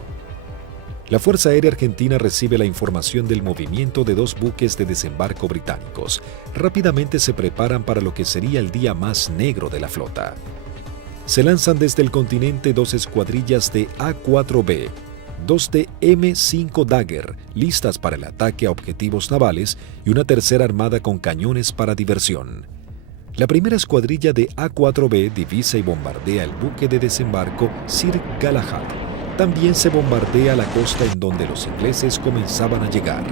La Fuerza Aérea Argentina recibe la información del movimiento de dos buques de desembarco británicos. Rápidamente se preparan para lo que sería el día más negro de la flota. Se lanzan desde el continente dos escuadrillas de A4B, dos de M5 Dagger, listas para el ataque a objetivos navales, y una tercera armada con cañones para diversión. La primera escuadrilla de A4B divisa y bombardea el buque de desembarco Sir Galahad. También se bombardea la costa en donde los ingleses comenzaban a llegar.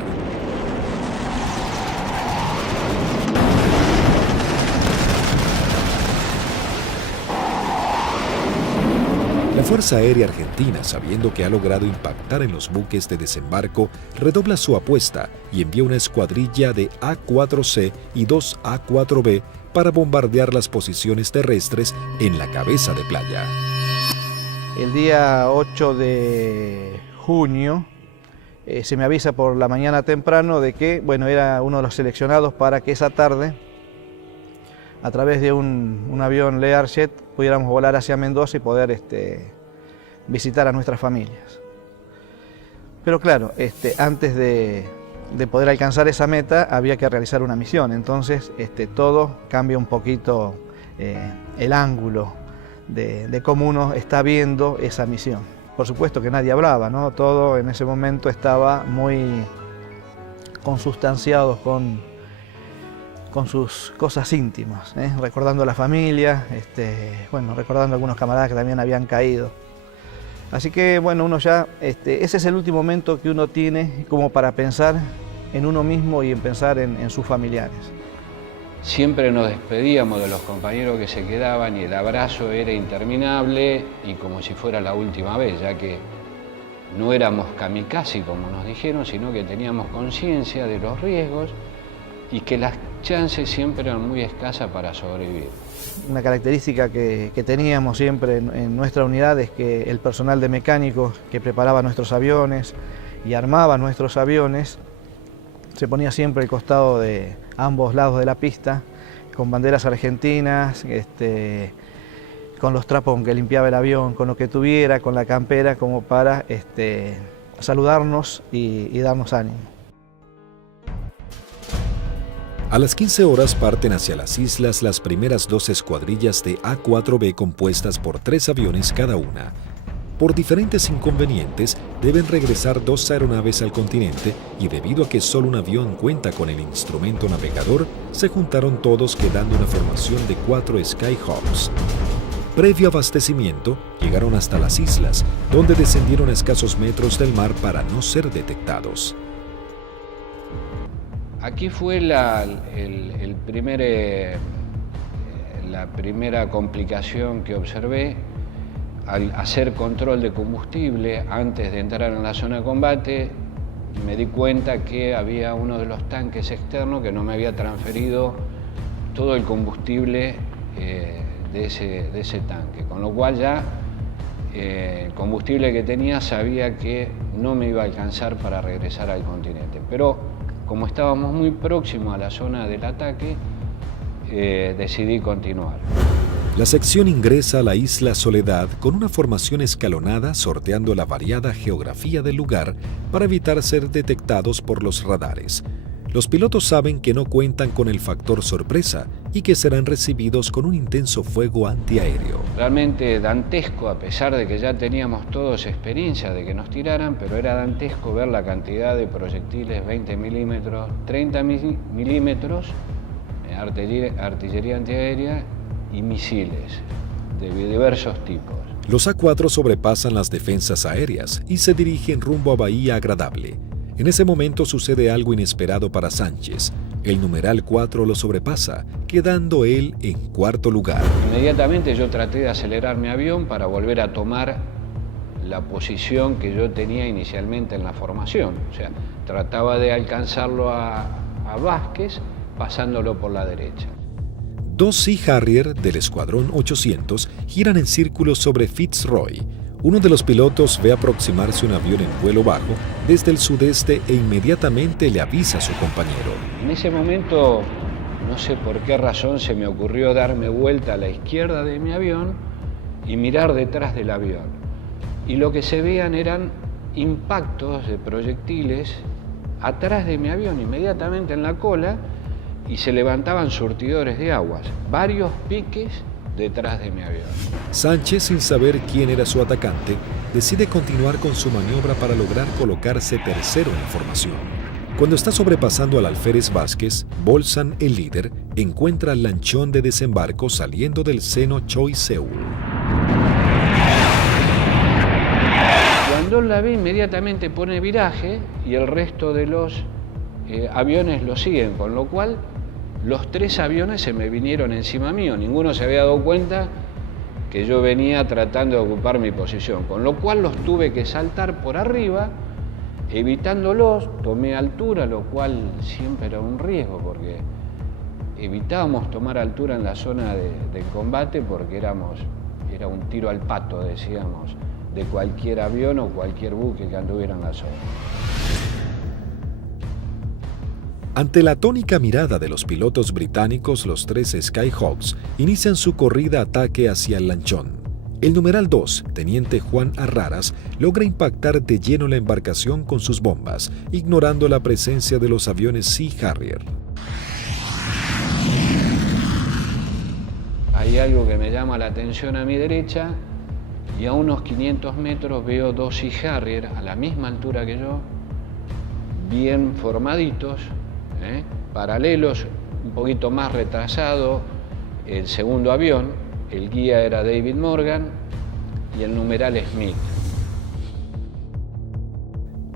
La Fuerza Aérea Argentina, sabiendo que ha logrado impactar en los buques de desembarco, redobla su apuesta y envía una escuadrilla de A-4C y 2 A-4B para bombardear las posiciones terrestres en la cabeza de playa. El día 8 de junio se me avisa por la mañana temprano de que, bueno, era uno de los seleccionados para que esa tarde, a través de un avión Learjet, pudiéramos volar hacia Mendoza y poder visitar a nuestras familias. Pero claro, antes de poder alcanzar esa meta había que realizar una misión, entonces todo cambia un poquito el ángulo de cómo uno está viendo esa misión. Por supuesto que nadie hablaba, ¿no? Todo en ese momento estaba muy consustanciado con sus cosas íntimas, recordando a la familia, bueno, recordando a algunos camaradas que también habían caído. Así que bueno, uno ya, ese es el último momento que uno tiene como para pensar en uno mismo y en pensar en sus familiares. Siempre nos despedíamos de los compañeros que se quedaban y el abrazo era interminable y como si fuera la última vez, ya que no éramos kamikaze como nos dijeron, sino que teníamos conciencia de los riesgos y que las chances siempre eran muy escasas para sobrevivir. Una característica que teníamos siempre en nuestra unidad es que el personal de mecánicos que preparaba nuestros aviones y armaba nuestros aviones se ponía siempre al costado de ambos lados de la pista, con banderas argentinas, con los trapos con que limpiaba el avión, con lo que tuviera, con la campera, como para saludarnos y darnos ánimo. A las 15 horas parten hacia las islas las primeras 2 escuadrillas de A-4B compuestas por 3 aviones cada una. Por diferentes inconvenientes, deben regresar 2 aeronaves al continente y debido a que solo un avión cuenta con el instrumento navegador, se juntaron todos quedando una formación de 4 Skyhawks. Previo abastecimiento, llegaron hasta las islas, donde descendieron a escasos metros del mar para no ser detectados. Aquí fue la primera complicación que observé. Al hacer control de combustible antes de entrar en la zona de combate, me di cuenta que había uno de los tanques externos que no me había transferido todo el combustible de ese tanque, con lo cual ya el combustible que tenía sabía que no me iba a alcanzar para regresar al continente. Pero como estábamos muy próximos a la zona del ataque, decidí continuar. La sección ingresa a la isla Soledad con una formación escalonada sorteando la variada geografía del lugar para evitar ser detectados por los radares. Los pilotos saben que no cuentan con el factor sorpresa y que serán recibidos con un intenso fuego antiaéreo. Realmente dantesco, a pesar de que ya teníamos todos experiencia de que nos tiraran, pero era dantesco ver la cantidad de proyectiles 20 milímetros, 30 milímetros, artillería antiaérea y misiles de diversos tipos. Los A-4 sobrepasan las defensas aéreas y se dirigen rumbo a Bahía Agradable. En ese momento sucede algo inesperado para Sánchez. El numeral 4 lo sobrepasa, quedando él en 4º lugar. Inmediatamente yo traté de acelerar mi avión para volver a tomar la posición que yo tenía inicialmente en la formación. O sea, trataba de alcanzarlo a Vázquez pasándolo por la derecha. 2 Sea Harrier del Escuadrón 800 giran en círculo sobre Fitzroy. Uno de los pilotos ve aproximarse un avión en vuelo bajo desde el sudeste e inmediatamente le avisa a su compañero. En ese momento, no sé por qué razón, se me ocurrió darme vuelta a la izquierda de mi avión y mirar detrás del avión. Y lo que se veían eran impactos de proyectiles atrás de mi avión, inmediatamente en la cola, y se levantaban surtidores de aguas, varios piques detrás de mi avión. Sánchez, sin saber quién era su atacante, decide continuar con su maniobra para lograr colocarse tercero en la formación. Cuando está sobrepasando al alférez Vázquez, Bolsan, el líder, encuentra al lanchón de desembarco saliendo del seno Choi Seul. Cuando la ve, inmediatamente pone viraje y el resto de los aviones lo siguen, con lo cual los 3 aviones se me vinieron encima mío. Ninguno se había dado cuenta que yo venía tratando de ocupar mi posición, con lo cual los tuve que saltar por arriba, evitándolos, tomé altura, lo cual siempre era un riesgo porque evitábamos tomar altura en la zona de combate porque era un tiro al pato, decíamos, de cualquier avión o cualquier buque que anduviera en la zona. Ante la tónica mirada de los pilotos británicos, los 3 Skyhawks inician su corrida-ataque hacia el lanchón. El numeral 2, teniente Juan Arraras, logra impactar de lleno la embarcación con sus bombas, ignorando la presencia de los aviones Sea Harrier. Hay algo que me llama la atención a mi derecha y a unos 500 metros veo 2 Sea Harrier a la misma altura que yo, bien formaditos, paralelos, un poquito más retrasado el segundo avión, el guía era David Morgan y el numeral Smith.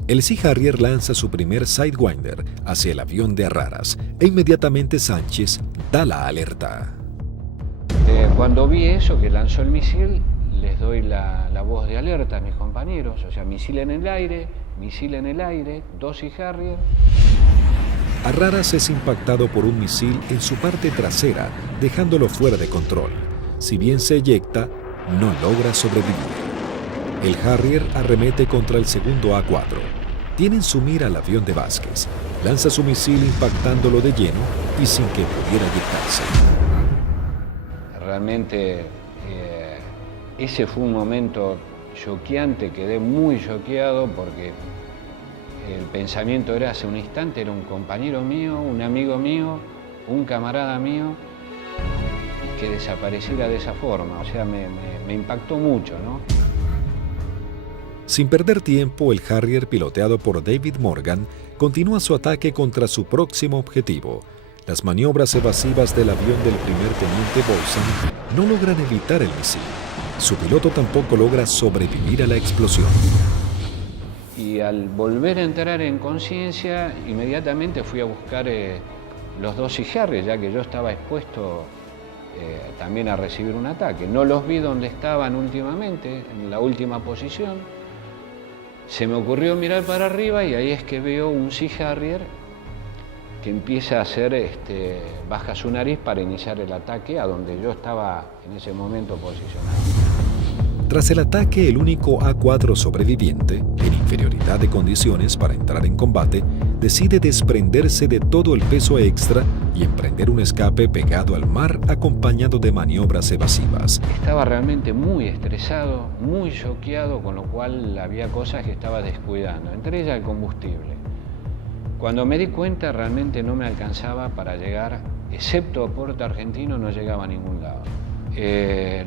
El Sea Harrier lanza su primer Sidewinder hacia el avión de Arraras e inmediatamente Sánchez da la alerta. Cuando vi eso, que lanzó el misil, les doy la voz de alerta a mis compañeros, o sea, misil en el aire, 2 Sea Harrier. Arraras es impactado por un misil en su parte trasera, dejándolo fuera de control. Si bien se eyecta, no logra sobrevivir. El Harrier arremete contra el segundo A4. Tiene en su mira al avión de Vázquez. Lanza su misil impactándolo de lleno y sin que pudiera eyectarse. Realmente ese fue un momento choqueante, quedé muy choqueado porque el pensamiento era hace un instante, era un compañero mío, un amigo mío, un camarada mío, que desapareciera de esa forma, o sea, me impactó mucho, ¿no? Sin perder tiempo, el Harrier, piloteado por David Morgan, continúa su ataque contra su próximo objetivo. Las maniobras evasivas del avión del primer teniente Bolson no logran evitar el misil. Su piloto tampoco logra sobrevivir a la explosión. Y al volver a entrar en conciencia, inmediatamente fui a buscar los 2 Sea Harrier, ya que yo estaba expuesto también a recibir un ataque. No los vi donde estaban últimamente, en la última posición. Se me ocurrió mirar para arriba y ahí es que veo un Sea Harrier que empieza a hacer, baja su nariz para iniciar el ataque a donde yo estaba en ese momento posicionado. Tras el ataque, el único A4 sobreviviente, en inferioridad de condiciones para entrar en combate, decide desprenderse de todo el peso extra y emprender un escape pegado al mar acompañado de maniobras evasivas. Estaba realmente muy estresado, muy choqueado, con lo cual había cosas que estaba descuidando, entre ellas el combustible. Cuando me di cuenta, realmente no me alcanzaba para llegar, excepto a Puerto Argentino, no llegaba a ningún lado.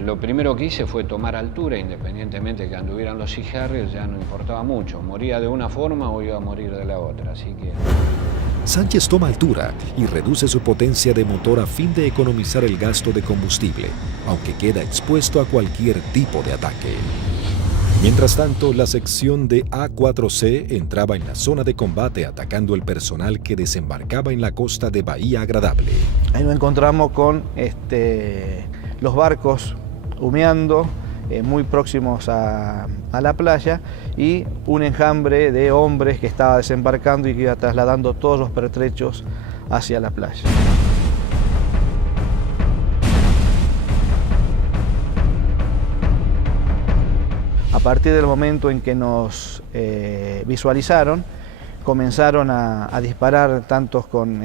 Lo primero que hice fue tomar altura, independientemente de que anduvieran los Sea Harrier, ya no importaba mucho. Moría de una forma o iba a morir de la otra, así que... Sánchez toma altura y reduce su potencia de motor a fin de economizar el gasto de combustible, aunque queda expuesto a cualquier tipo de ataque. Mientras tanto, la sección de A4C entraba en la zona de combate atacando el personal que desembarcaba en la costa de Bahía Agradable. Ahí nos encontramos con los barcos humeando, muy próximos a la playa, y un enjambre de hombres que estaba desembarcando y que iba trasladando todos los pertrechos hacia la playa. A partir del momento en que nos visualizaron, comenzaron a disparar tanto con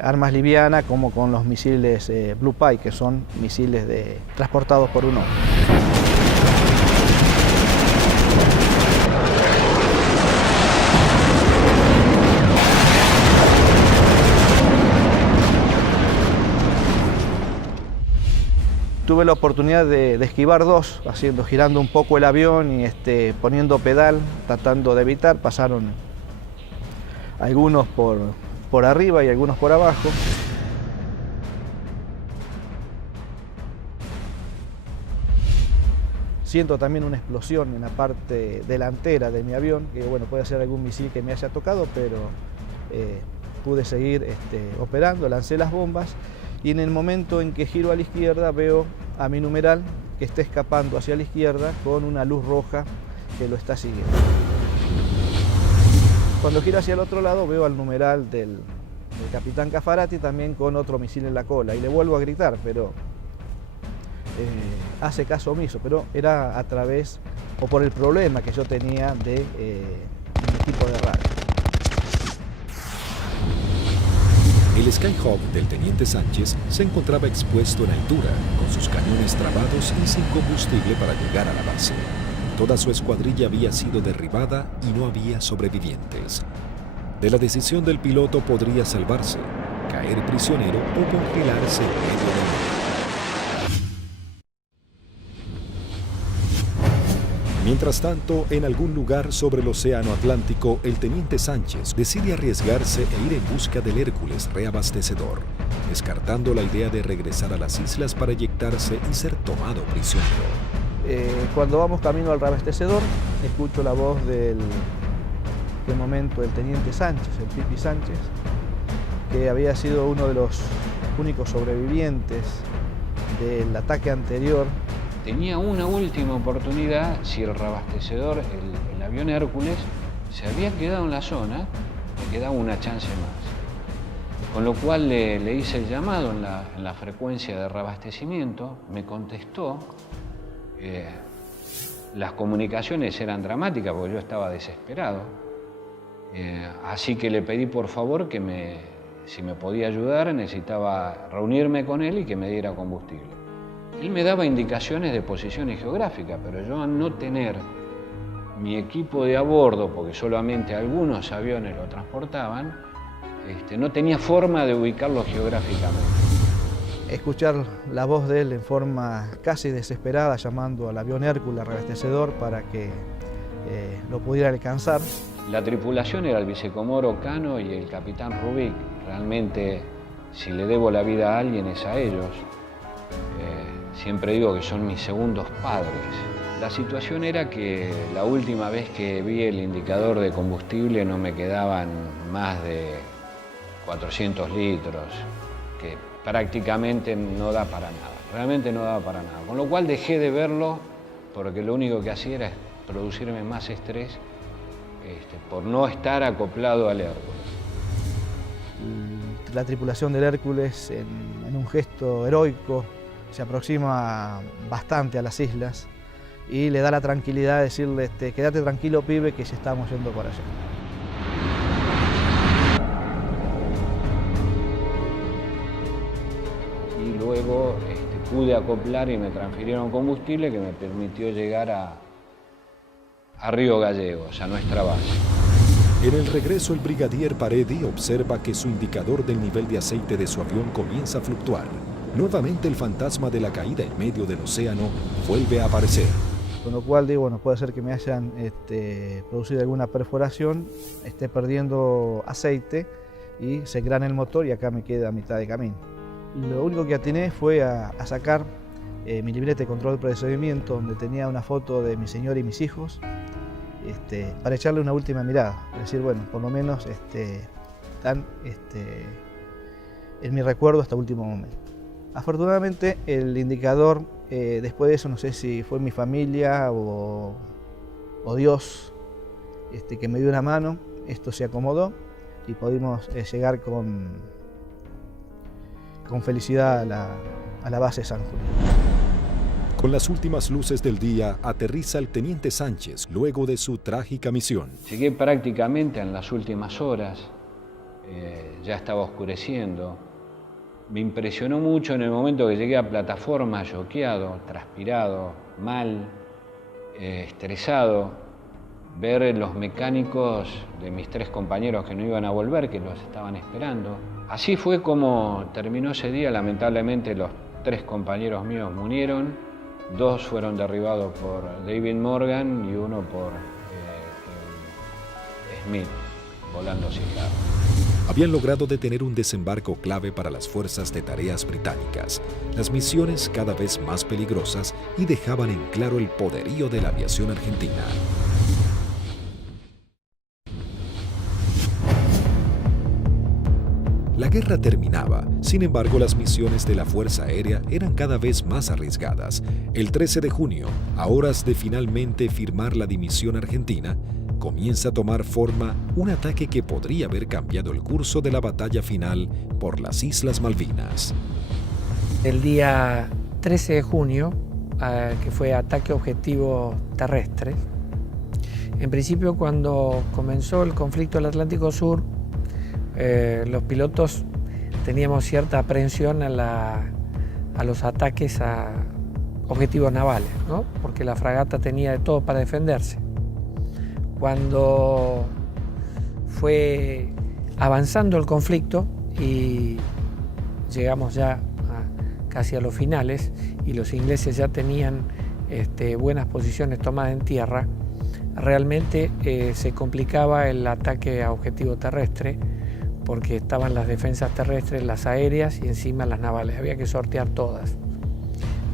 armas livianas como con los misiles Blue Pie, que son misiles transportados por un hombre. Tuve la oportunidad de esquivar 2, girando un poco el avión y poniendo pedal, tratando de evitar. Pasaron algunos por arriba y algunos por abajo. Siento también una explosión en la parte delantera de mi avión, que bueno, puede ser algún misil que me haya tocado, pero pude seguir operando, lancé las bombas y en el momento en que giro a la izquierda veo a mi numeral que está escapando hacia la izquierda con una luz roja que lo está siguiendo. Cuando gira hacia el otro lado veo al numeral del capitán Caffarati también con otro misil en la cola y le vuelvo a gritar, pero hace caso omiso, pero era a través o por el problema que yo tenía de mi equipo de radio. El Skyhawk del teniente Sánchez se encontraba expuesto en altura, con sus cañones trabados y sin combustible para llegar a la base. Toda su escuadrilla había sido derribada y no había sobrevivientes. De la decisión del piloto podría salvarse, caer prisionero o congelarse en medio del mar. Mientras tanto, en algún lugar sobre el océano Atlántico, el teniente Sánchez decide arriesgarse e ir en busca del Hércules reabastecedor, descartando la idea de regresar a las islas para eyectarse y ser tomado prisionero. Cuando vamos camino al reabastecedor, escucho la voz del momento del teniente Sánchez, el Pipi Sánchez, que había sido uno de los únicos sobrevivientes del ataque anterior. Tenía una última oportunidad si el reabastecedor, el avión Hércules, se había quedado en la zona, le quedaba una chance más. Con lo cual le hice el llamado en la frecuencia de reabastecimiento, me contestó. Las comunicaciones eran dramáticas porque yo estaba desesperado. Así que le pedí por favor que si me podía ayudar, necesitaba reunirme con él y que me diera combustible. Él me daba indicaciones de posiciones geográficas, pero yo al no tener mi equipo de a bordo, porque solamente algunos aviones lo transportaban, no tenía forma de ubicarlo geográficamente. Escuchar la voz de él en forma casi desesperada, llamando al avión Hércules reabastecedor para que lo pudiera alcanzar. La tripulación era el vicecomoro Cano y el capitán Rubik. Realmente, si le debo la vida a alguien es a ellos. Siempre digo que son mis segundos padres. La situación era que la última vez que vi el indicador de combustible no me quedaban más de 400 litros, que prácticamente no da para nada, realmente no daba para nada. Con lo cual dejé de verlo porque lo único que hacía era producirme más estrés por no estar acoplado al Hércules. La tripulación del Hércules, en un gesto heroico, se aproxima bastante a las islas y le da la tranquilidad de decirle, quédate tranquilo, pibe, que ya estamos yendo por allá. Y luego pude acoplar y me transfirieron combustible que me permitió llegar a Río Gallegos, a nuestra base. En el regreso, el brigadier Paredi observa que su indicador del nivel de aceite de su avión comienza a fluctuar. Nuevamente el fantasma de la caída en medio del océano vuelve a aparecer. Con lo cual digo, bueno, puede ser que me hayan producido alguna perforación, esté perdiendo aceite y se engrana el motor y acá me queda a mitad de camino. Lo único que atiné fue a sacar mi libreta de control de procedimiento donde tenía una foto de mi señora y mis hijos para echarle una última mirada. Es decir, bueno, por lo menos están en mi recuerdo hasta el último momento. Afortunadamente el indicador, después de eso, no sé si fue mi familia o Dios que me dio una mano, esto se acomodó y pudimos llegar con felicidad a la base San Julián. Con las últimas luces del día, aterriza el teniente Sánchez luego de su trágica misión. Llegué prácticamente en las últimas horas, ya estaba oscureciendo. Me impresionó mucho en el momento que llegué a plataforma, choqueado, transpirado, mal, estresado, ver los mecánicos de mis 3 compañeros que no iban a volver, que los estaban esperando. Así fue como terminó ese día. Lamentablemente los 3 compañeros míos murieron, 2 fueron derribados por David Morgan y 1 por Smith, volando cifrado. Habían logrado detener un desembarco clave para las fuerzas de tareas británicas, las misiones cada vez más peligrosas y dejaban en claro el poderío de la aviación argentina. La guerra terminaba, sin embargo las misiones de la Fuerza Aérea eran cada vez más arriesgadas. El 13 de junio, a horas de finalmente firmar la dimisión argentina, comienza a tomar forma un ataque que podría haber cambiado el curso de la batalla final por las Islas Malvinas. El día 13 de junio, que fue ataque objetivo terrestre, en principio cuando comenzó el conflicto del Atlántico Sur, los pilotos teníamos cierta aprehensión a los ataques a objetivos navales, ¿no? Porque la fragata tenía de todo para defenderse. Cuando fue avanzando el conflicto y llegamos ya casi a los finales y los ingleses ya tenían buenas posiciones tomadas en tierra, realmente se complicaba el ataque a objetivo terrestre porque estaban las defensas terrestres, las aéreas y encima las navales. Había que sortear todas.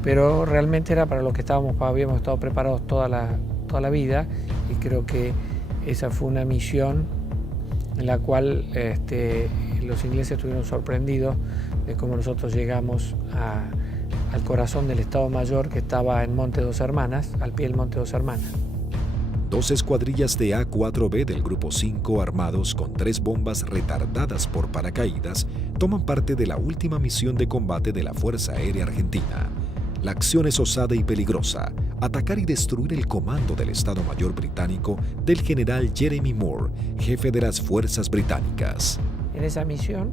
Pero realmente era para lo que habíamos estado preparados toda la vida y creo que esa fue una misión en la cual los ingleses estuvieron sorprendidos de cómo nosotros llegamos al corazón del Estado Mayor que estaba en Monte Dos Hermanas, al pie del Monte Dos Hermanas. 2 escuadrillas de A-4B del Grupo 5 armados con 3 bombas retardadas por paracaídas toman parte de la última misión de combate de la Fuerza Aérea Argentina. La acción es osada y peligrosa, atacar y destruir el comando del Estado Mayor británico del general Jeremy Moore, jefe de las fuerzas británicas. En esa misión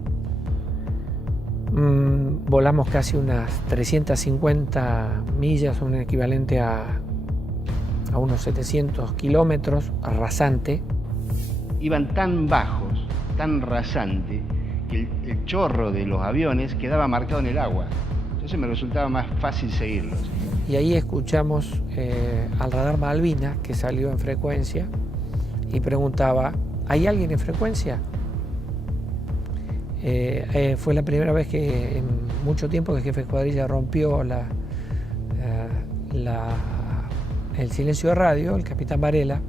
volamos casi unas 350 millas, un equivalente a unos 700 kilómetros, rasante. Iban tan bajos, tan rasante, que el chorro de los aviones quedaba marcado en el agua. Entonces me resultaba más fácil seguirlos. Y ahí escuchamos al radar Malvinas, que salió en frecuencia, y preguntaba, ¿hay alguien en frecuencia? Fue la primera vez que en mucho tiempo que el jefe de escuadrilla rompió el silencio de radio, el capitán Varela,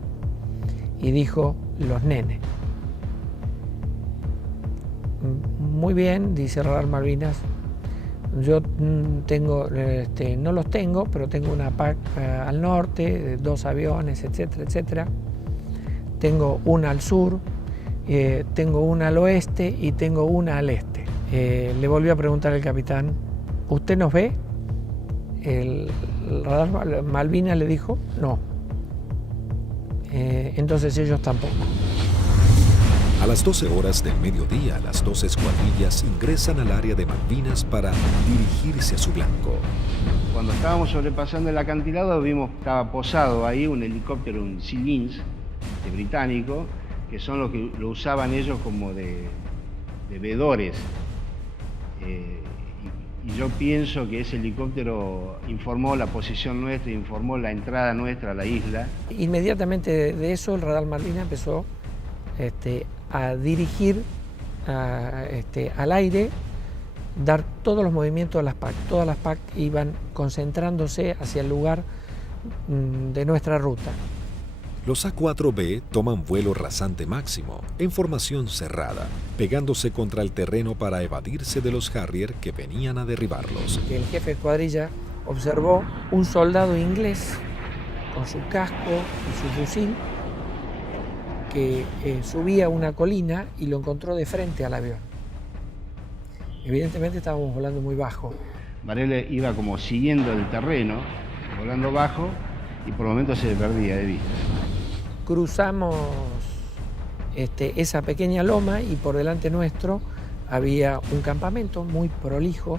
y dijo, los nenes. Muy bien, dice Radar Malvinas, yo tengo, no los tengo, pero tengo una PAC al norte, 2 aviones, etcétera, etcétera. Tengo una al sur, tengo una al oeste y tengo una al este. Le volvió a preguntar el capitán, ¿usted nos ve? El radar Malvinas le dijo, no. Entonces ellos tampoco. A las 12 horas del mediodía, las 2 escuadrillas ingresan al área de Malvinas para dirigirse a su blanco. Cuando estábamos sobrepasando el acantilado, vimos que estaba posado ahí un helicóptero, un Sea Lynx británico, que son los que lo usaban ellos como de vedores. Y yo pienso que ese helicóptero informó la posición nuestra, informó la entrada nuestra a la isla. Inmediatamente de eso el radar Malvinas empezó a dirigir al aire, dar todos los movimientos de las PAC. Todas las PAC iban concentrándose hacia el lugar de nuestra ruta. Los A-4B toman vuelo rasante máximo, en formación cerrada, pegándose contra el terreno para evadirse de los Harrier que venían a derribarlos. El jefe de escuadrilla observó un soldado inglés con su casco y su fusil que subía una colina y lo encontró de frente al avión. Evidentemente estábamos volando muy bajo. Varela iba como siguiendo el terreno, volando bajo, y por momentos se perdía de vista. Cruzamos esa pequeña loma y por delante nuestro había un campamento muy prolijo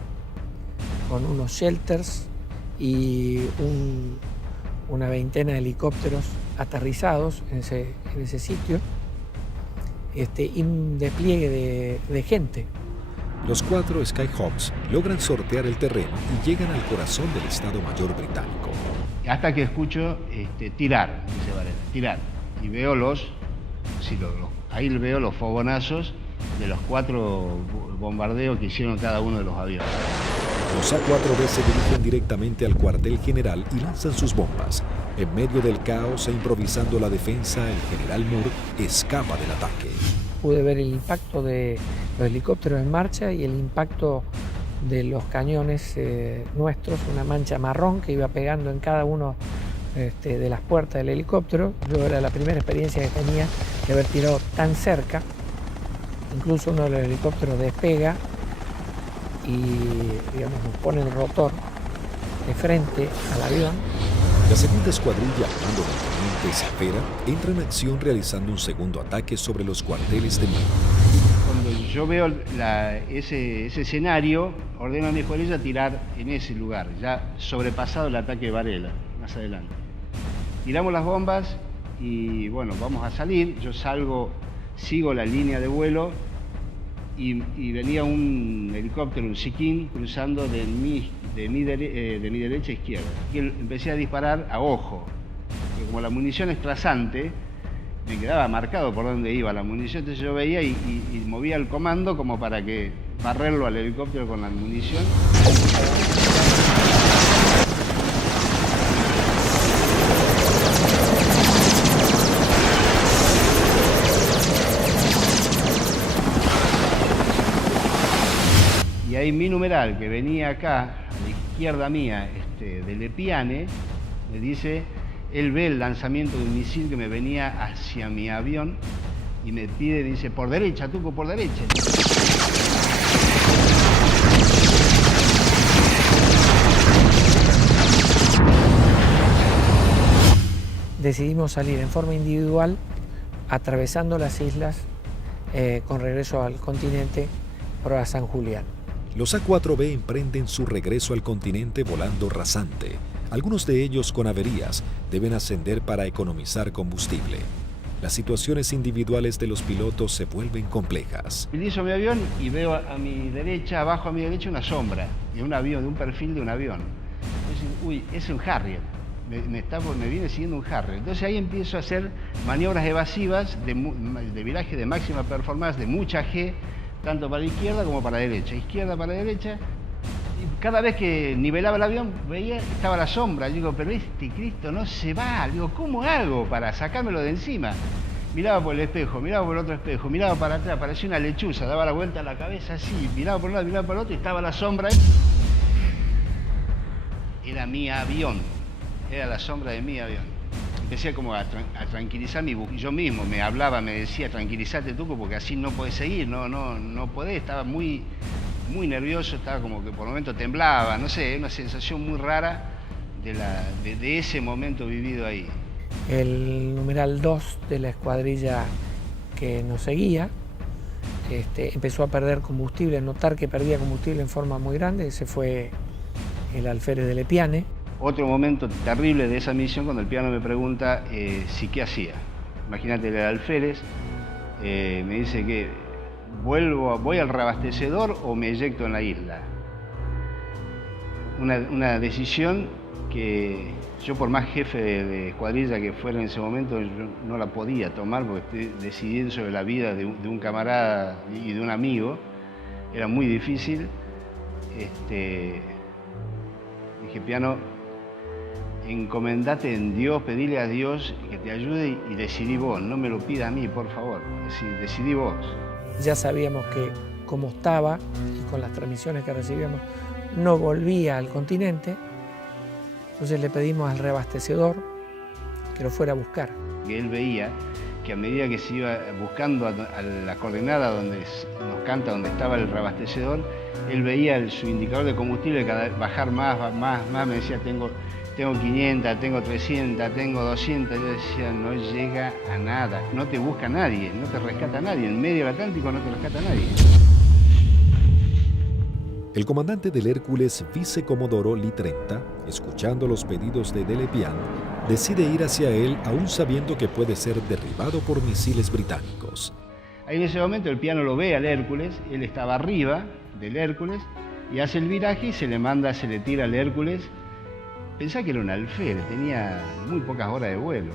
con unos shelters y una veintena de helicópteros aterrizados en ese sitio y un despliegue de gente. Los 4 Skyhawks logran sortear el terreno y llegan al corazón del Estado Mayor británico. Hasta que escucho tirar, dice Varela, tirar. Y veo ahí veo los fogonazos de los 4 bombardeos que hicieron cada uno de los aviones. Los A-4B se dirigen directamente al cuartel general y lanzan sus bombas. En medio del caos e improvisando la defensa, el general Moore escapa del ataque. pude ver el impacto de los helicópteros en marcha y el impacto de los cañones nuestros, una mancha marrón que iba pegando en cada uno de las puertas del helicóptero. Yo era la primera experiencia que tenía de haber tirado tan cerca. Incluso uno de los helicópteros despega y, digamos, nos pone el rotor de frente al avión. La segunda escuadrilla, al mando del teniente Cepeda, entra en acción realizando un segundo ataque sobre los cuarteles de mando. Cuando yo veo ese escenario, ordeno a mi escuadrilla tirar en ese lugar, ya sobrepasado el ataque de Varela, más adelante. Tiramos las bombas y bueno, vamos a salir. Yo salgo, sigo la línea de vuelo y venía un helicóptero, un Siquín, cruzando de mi derecha a izquierda. Y empecé a disparar a ojo, porque como la munición es trazante, me quedaba marcado por dónde iba la munición, entonces yo veía y movía el comando como para que barrerlo al helicóptero con la munición. Y ahí mi numeral, que venía acá, a la izquierda mía, de Lepiane, me dice, él ve el lanzamiento de un misil que me venía hacia mi avión y me pide, dice, por derecha, Tuco, por derecha. Decidimos salir en forma individual, atravesando las islas con regreso al continente por a San Julián. Los A4B emprenden su regreso al continente volando rasante. Algunos de ellos con averías deben ascender para economizar combustible. Las situaciones individuales de los pilotos se vuelven complejas. Utilizo mi avión y veo a mi derecha, abajo a mi derecha, una sombra de un avión, de un perfil de un avión. Entonces, uy, es un Harrier. Me viene siguiendo un Harrier. Entonces ahí empiezo a hacer maniobras evasivas de viraje de máxima performance, de mucha G, tanto para la izquierda como para la derecha. Izquierda para la derecha. Y cada vez que nivelaba el avión, veía que estaba la sombra. Digo, pero este Cristo no se va. Digo, ¿cómo hago para sacármelo de encima? Miraba por el espejo, miraba por el otro espejo, miraba para atrás, parecía una lechuza, daba la vuelta a la cabeza así, miraba por un lado, miraba por el otro y estaba la sombra. Era mi avión, era la sombra de mi avión. Empecé como a tranquilizar yo mismo, me hablaba, me decía, tranquilízate Tuco, porque así no podés seguir, no podés, estaba muy nervioso, estaba como que por momentos temblaba, no sé, una sensación muy rara de ese momento vivido ahí. El numeral 2 de la escuadrilla que nos seguía empezó a perder combustible, a notar que perdía combustible en forma muy grande. Ese fue el alférez de Lepiane. Otro momento terrible de esa misión, cuando el piano me pregunta si qué hacía. Imagínate, el alférez me dice que voy al reabastecedor o me eyecto en la isla. Una decisión que yo, por más jefe de escuadrilla que fuera en ese momento, yo no la podía tomar porque estoy decidiendo sobre la vida de un camarada y de un amigo. Era muy difícil. Dije, piano, encomendate en Dios, pedile a Dios que te ayude y decidí vos, no me lo pida a mí, por favor, decidí vos. Ya sabíamos que como estaba y con las transmisiones que recibíamos no volvía al continente, entonces le pedimos al reabastecedor que lo fuera a buscar. Que él veía que a medida que se iba buscando a la coordenada donde nos canta, donde estaba el reabastecedor, él veía su indicador de combustible cada vez bajar más, me decía, tengo 500, tengo 300, tengo 200, yo decía, no llega a nada, no te busca nadie, no te rescata nadie, en medio del Atlántico no te rescata nadie. El comandante del Hércules, vicecomodoro Lee 30, escuchando los pedidos de Lepiane, decide ir hacia él aún sabiendo que puede ser derribado por misiles británicos. Ahí en ese momento el piano lo ve al Hércules, él estaba arriba del Hércules y hace el viraje y se le tira al Hércules. Pensá que era un alférez, tenía muy pocas horas de vuelo.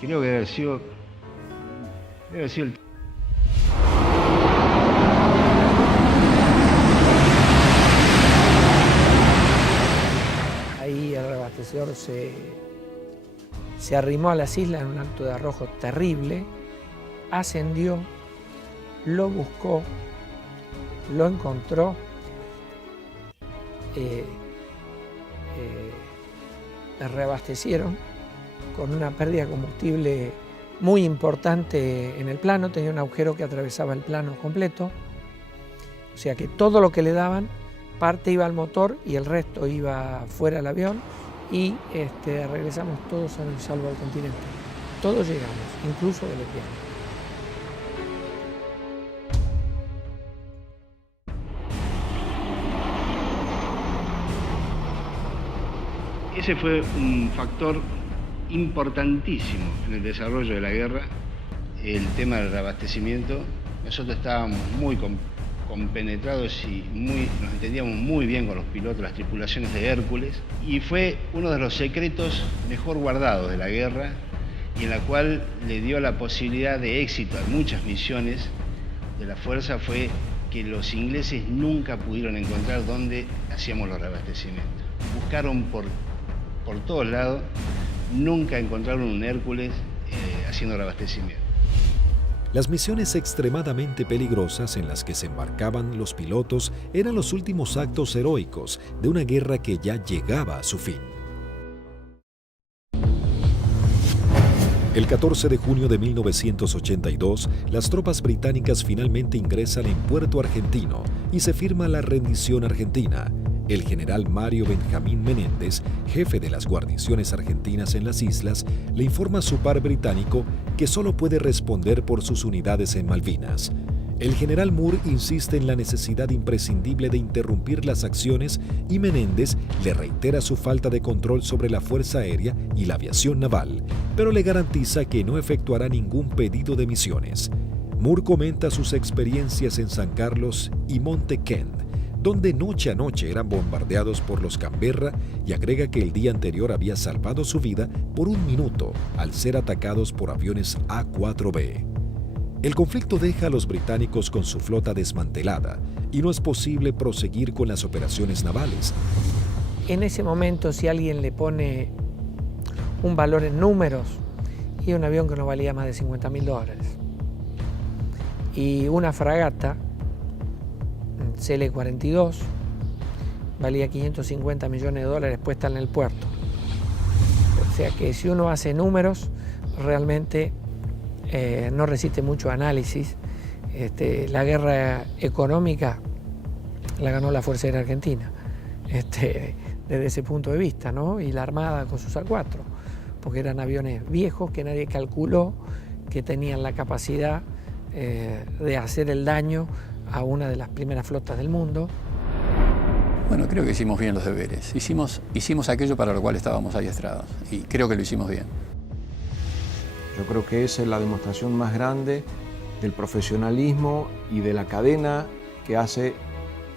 Creo que debe haber sido el... Ahí el reabastecedor se arrimó a las islas en un acto de arrojo terrible, ascendió lo buscó, lo encontró, reabastecieron con una pérdida de combustible muy importante en el plano, tenía un agujero que atravesaba el plano completo, o sea que todo lo que le daban, parte iba al motor y el resto iba fuera del avión, y regresamos todos sanos y salvos al continente. Todos llegamos, incluso de lesbianos. Ese fue un factor importantísimo en el desarrollo de la guerra, el tema del reabastecimiento. Nosotros estábamos muy compenetrados y nos entendíamos muy bien con los pilotos, las tripulaciones de Hércules, y fue uno de los secretos mejor guardados de la guerra y en la cual le dio la posibilidad de éxito a muchas misiones de la Fuerza, fue que los ingleses nunca pudieron encontrar dónde hacíamos los reabastecimientos. Buscaron por todos lados, nunca encontraron un Hércules haciendo reabastecimiento. Las misiones extremadamente peligrosas en las que se embarcaban los pilotos eran los últimos actos heroicos de una guerra que ya llegaba a su fin. El 14 de junio de 1982, las tropas británicas finalmente ingresan en Puerto Argentino y se firma la rendición argentina. El general Mario Benjamín Menéndez, jefe de las guarniciones argentinas en las islas, le informa a su par británico que solo puede responder por sus unidades en Malvinas. El general Moore insiste en la necesidad imprescindible de interrumpir las acciones y Menéndez le reitera su falta de control sobre la Fuerza Aérea y la aviación naval, pero le garantiza que no efectuará ningún pedido de misiones. Moore comenta sus experiencias en San Carlos y Monte Kent, donde noche a noche eran bombardeados por los Canberra, y agrega que el día anterior había salvado su vida por un minuto al ser atacados por aviones A-4B. El conflicto deja a los británicos con su flota desmantelada y no es posible proseguir con las operaciones navales. En ese momento, si alguien le pone un valor en números, y un avión que no valía más de $50.000, y una fragata CL-42 valía $550 millones puesta en el puerto. O sea que si uno hace números, realmente no resiste mucho análisis. La guerra económica la ganó la Fuerza Aérea Argentina, desde ese punto de vista, ¿no? Y la Armada con sus A4, porque eran aviones viejos que nadie calculó que tenían la capacidad de hacer el daño a una de las primeras flotas del mundo. Bueno, creo que hicimos bien los deberes. Hicimos aquello para lo cual estábamos adiestrados y creo que lo hicimos bien. Yo creo que esa es la demostración más grande del profesionalismo y de la cadena que hace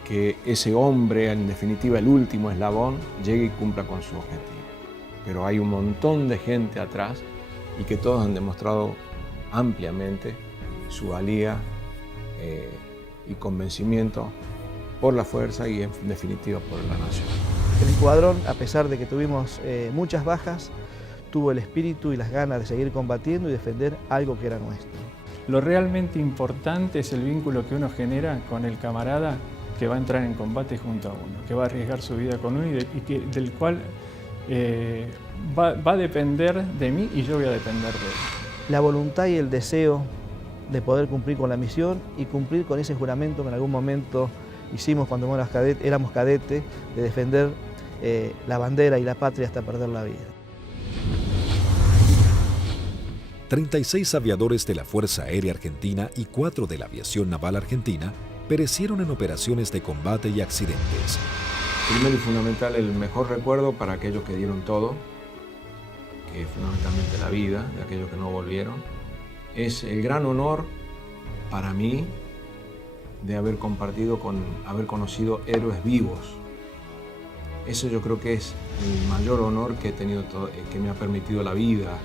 que ese hombre, en definitiva el último eslabón, llegue y cumpla con su objetivo. Pero hay un montón de gente atrás y que todos han demostrado ampliamente su valía y convencimiento por la fuerza y en definitiva por la nación. El escuadrón, a pesar de que tuvimos muchas bajas, tuvo el espíritu y las ganas de seguir combatiendo y defender algo que era nuestro. Lo realmente importante es el vínculo que uno genera con el camarada que va a entrar en combate junto a uno, que va a arriesgar su vida con uno y del cual va a depender de mí y yo voy a depender de él. La voluntad y el deseo de poder cumplir con la misión y cumplir con ese juramento que en algún momento hicimos cuando éramos cadetes, de defender la bandera y la patria hasta perder la vida. 36 aviadores de la Fuerza Aérea Argentina y 4 de la Aviación Naval Argentina perecieron en operaciones de combate y accidentes. Primero y fundamental, el mejor recuerdo para aquellos que dieron todo, que es fundamentalmente la vida de aquellos que no volvieron. Es el gran honor para mí de haber haber conocido héroes vivos. Eso yo creo que es el mayor honor que he tenido, que me ha permitido la vida.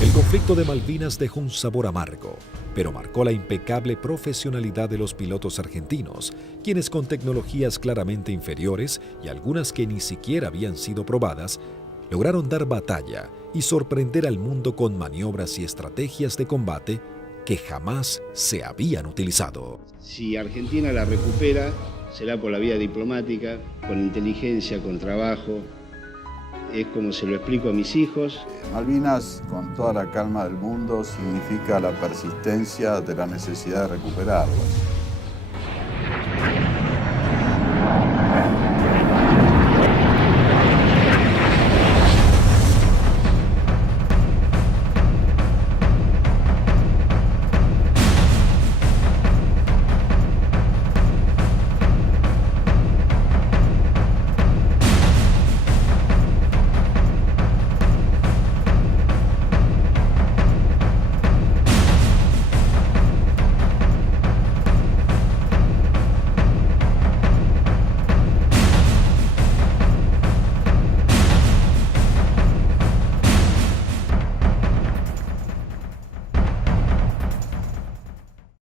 El conflicto de Malvinas dejó un sabor amargo, pero marcó la impecable profesionalidad de los pilotos argentinos, quienes con tecnologías claramente inferiores y algunas que ni siquiera habían sido probadas, lograron dar batalla y sorprender al mundo con maniobras y estrategias de combate que jamás se habían utilizado. Si Argentina la recupera, será por la vía diplomática, con inteligencia, con trabajo. Es como se lo explico a mis hijos. Malvinas, con toda la calma del mundo, significa la persistencia de la necesidad de recuperarlas.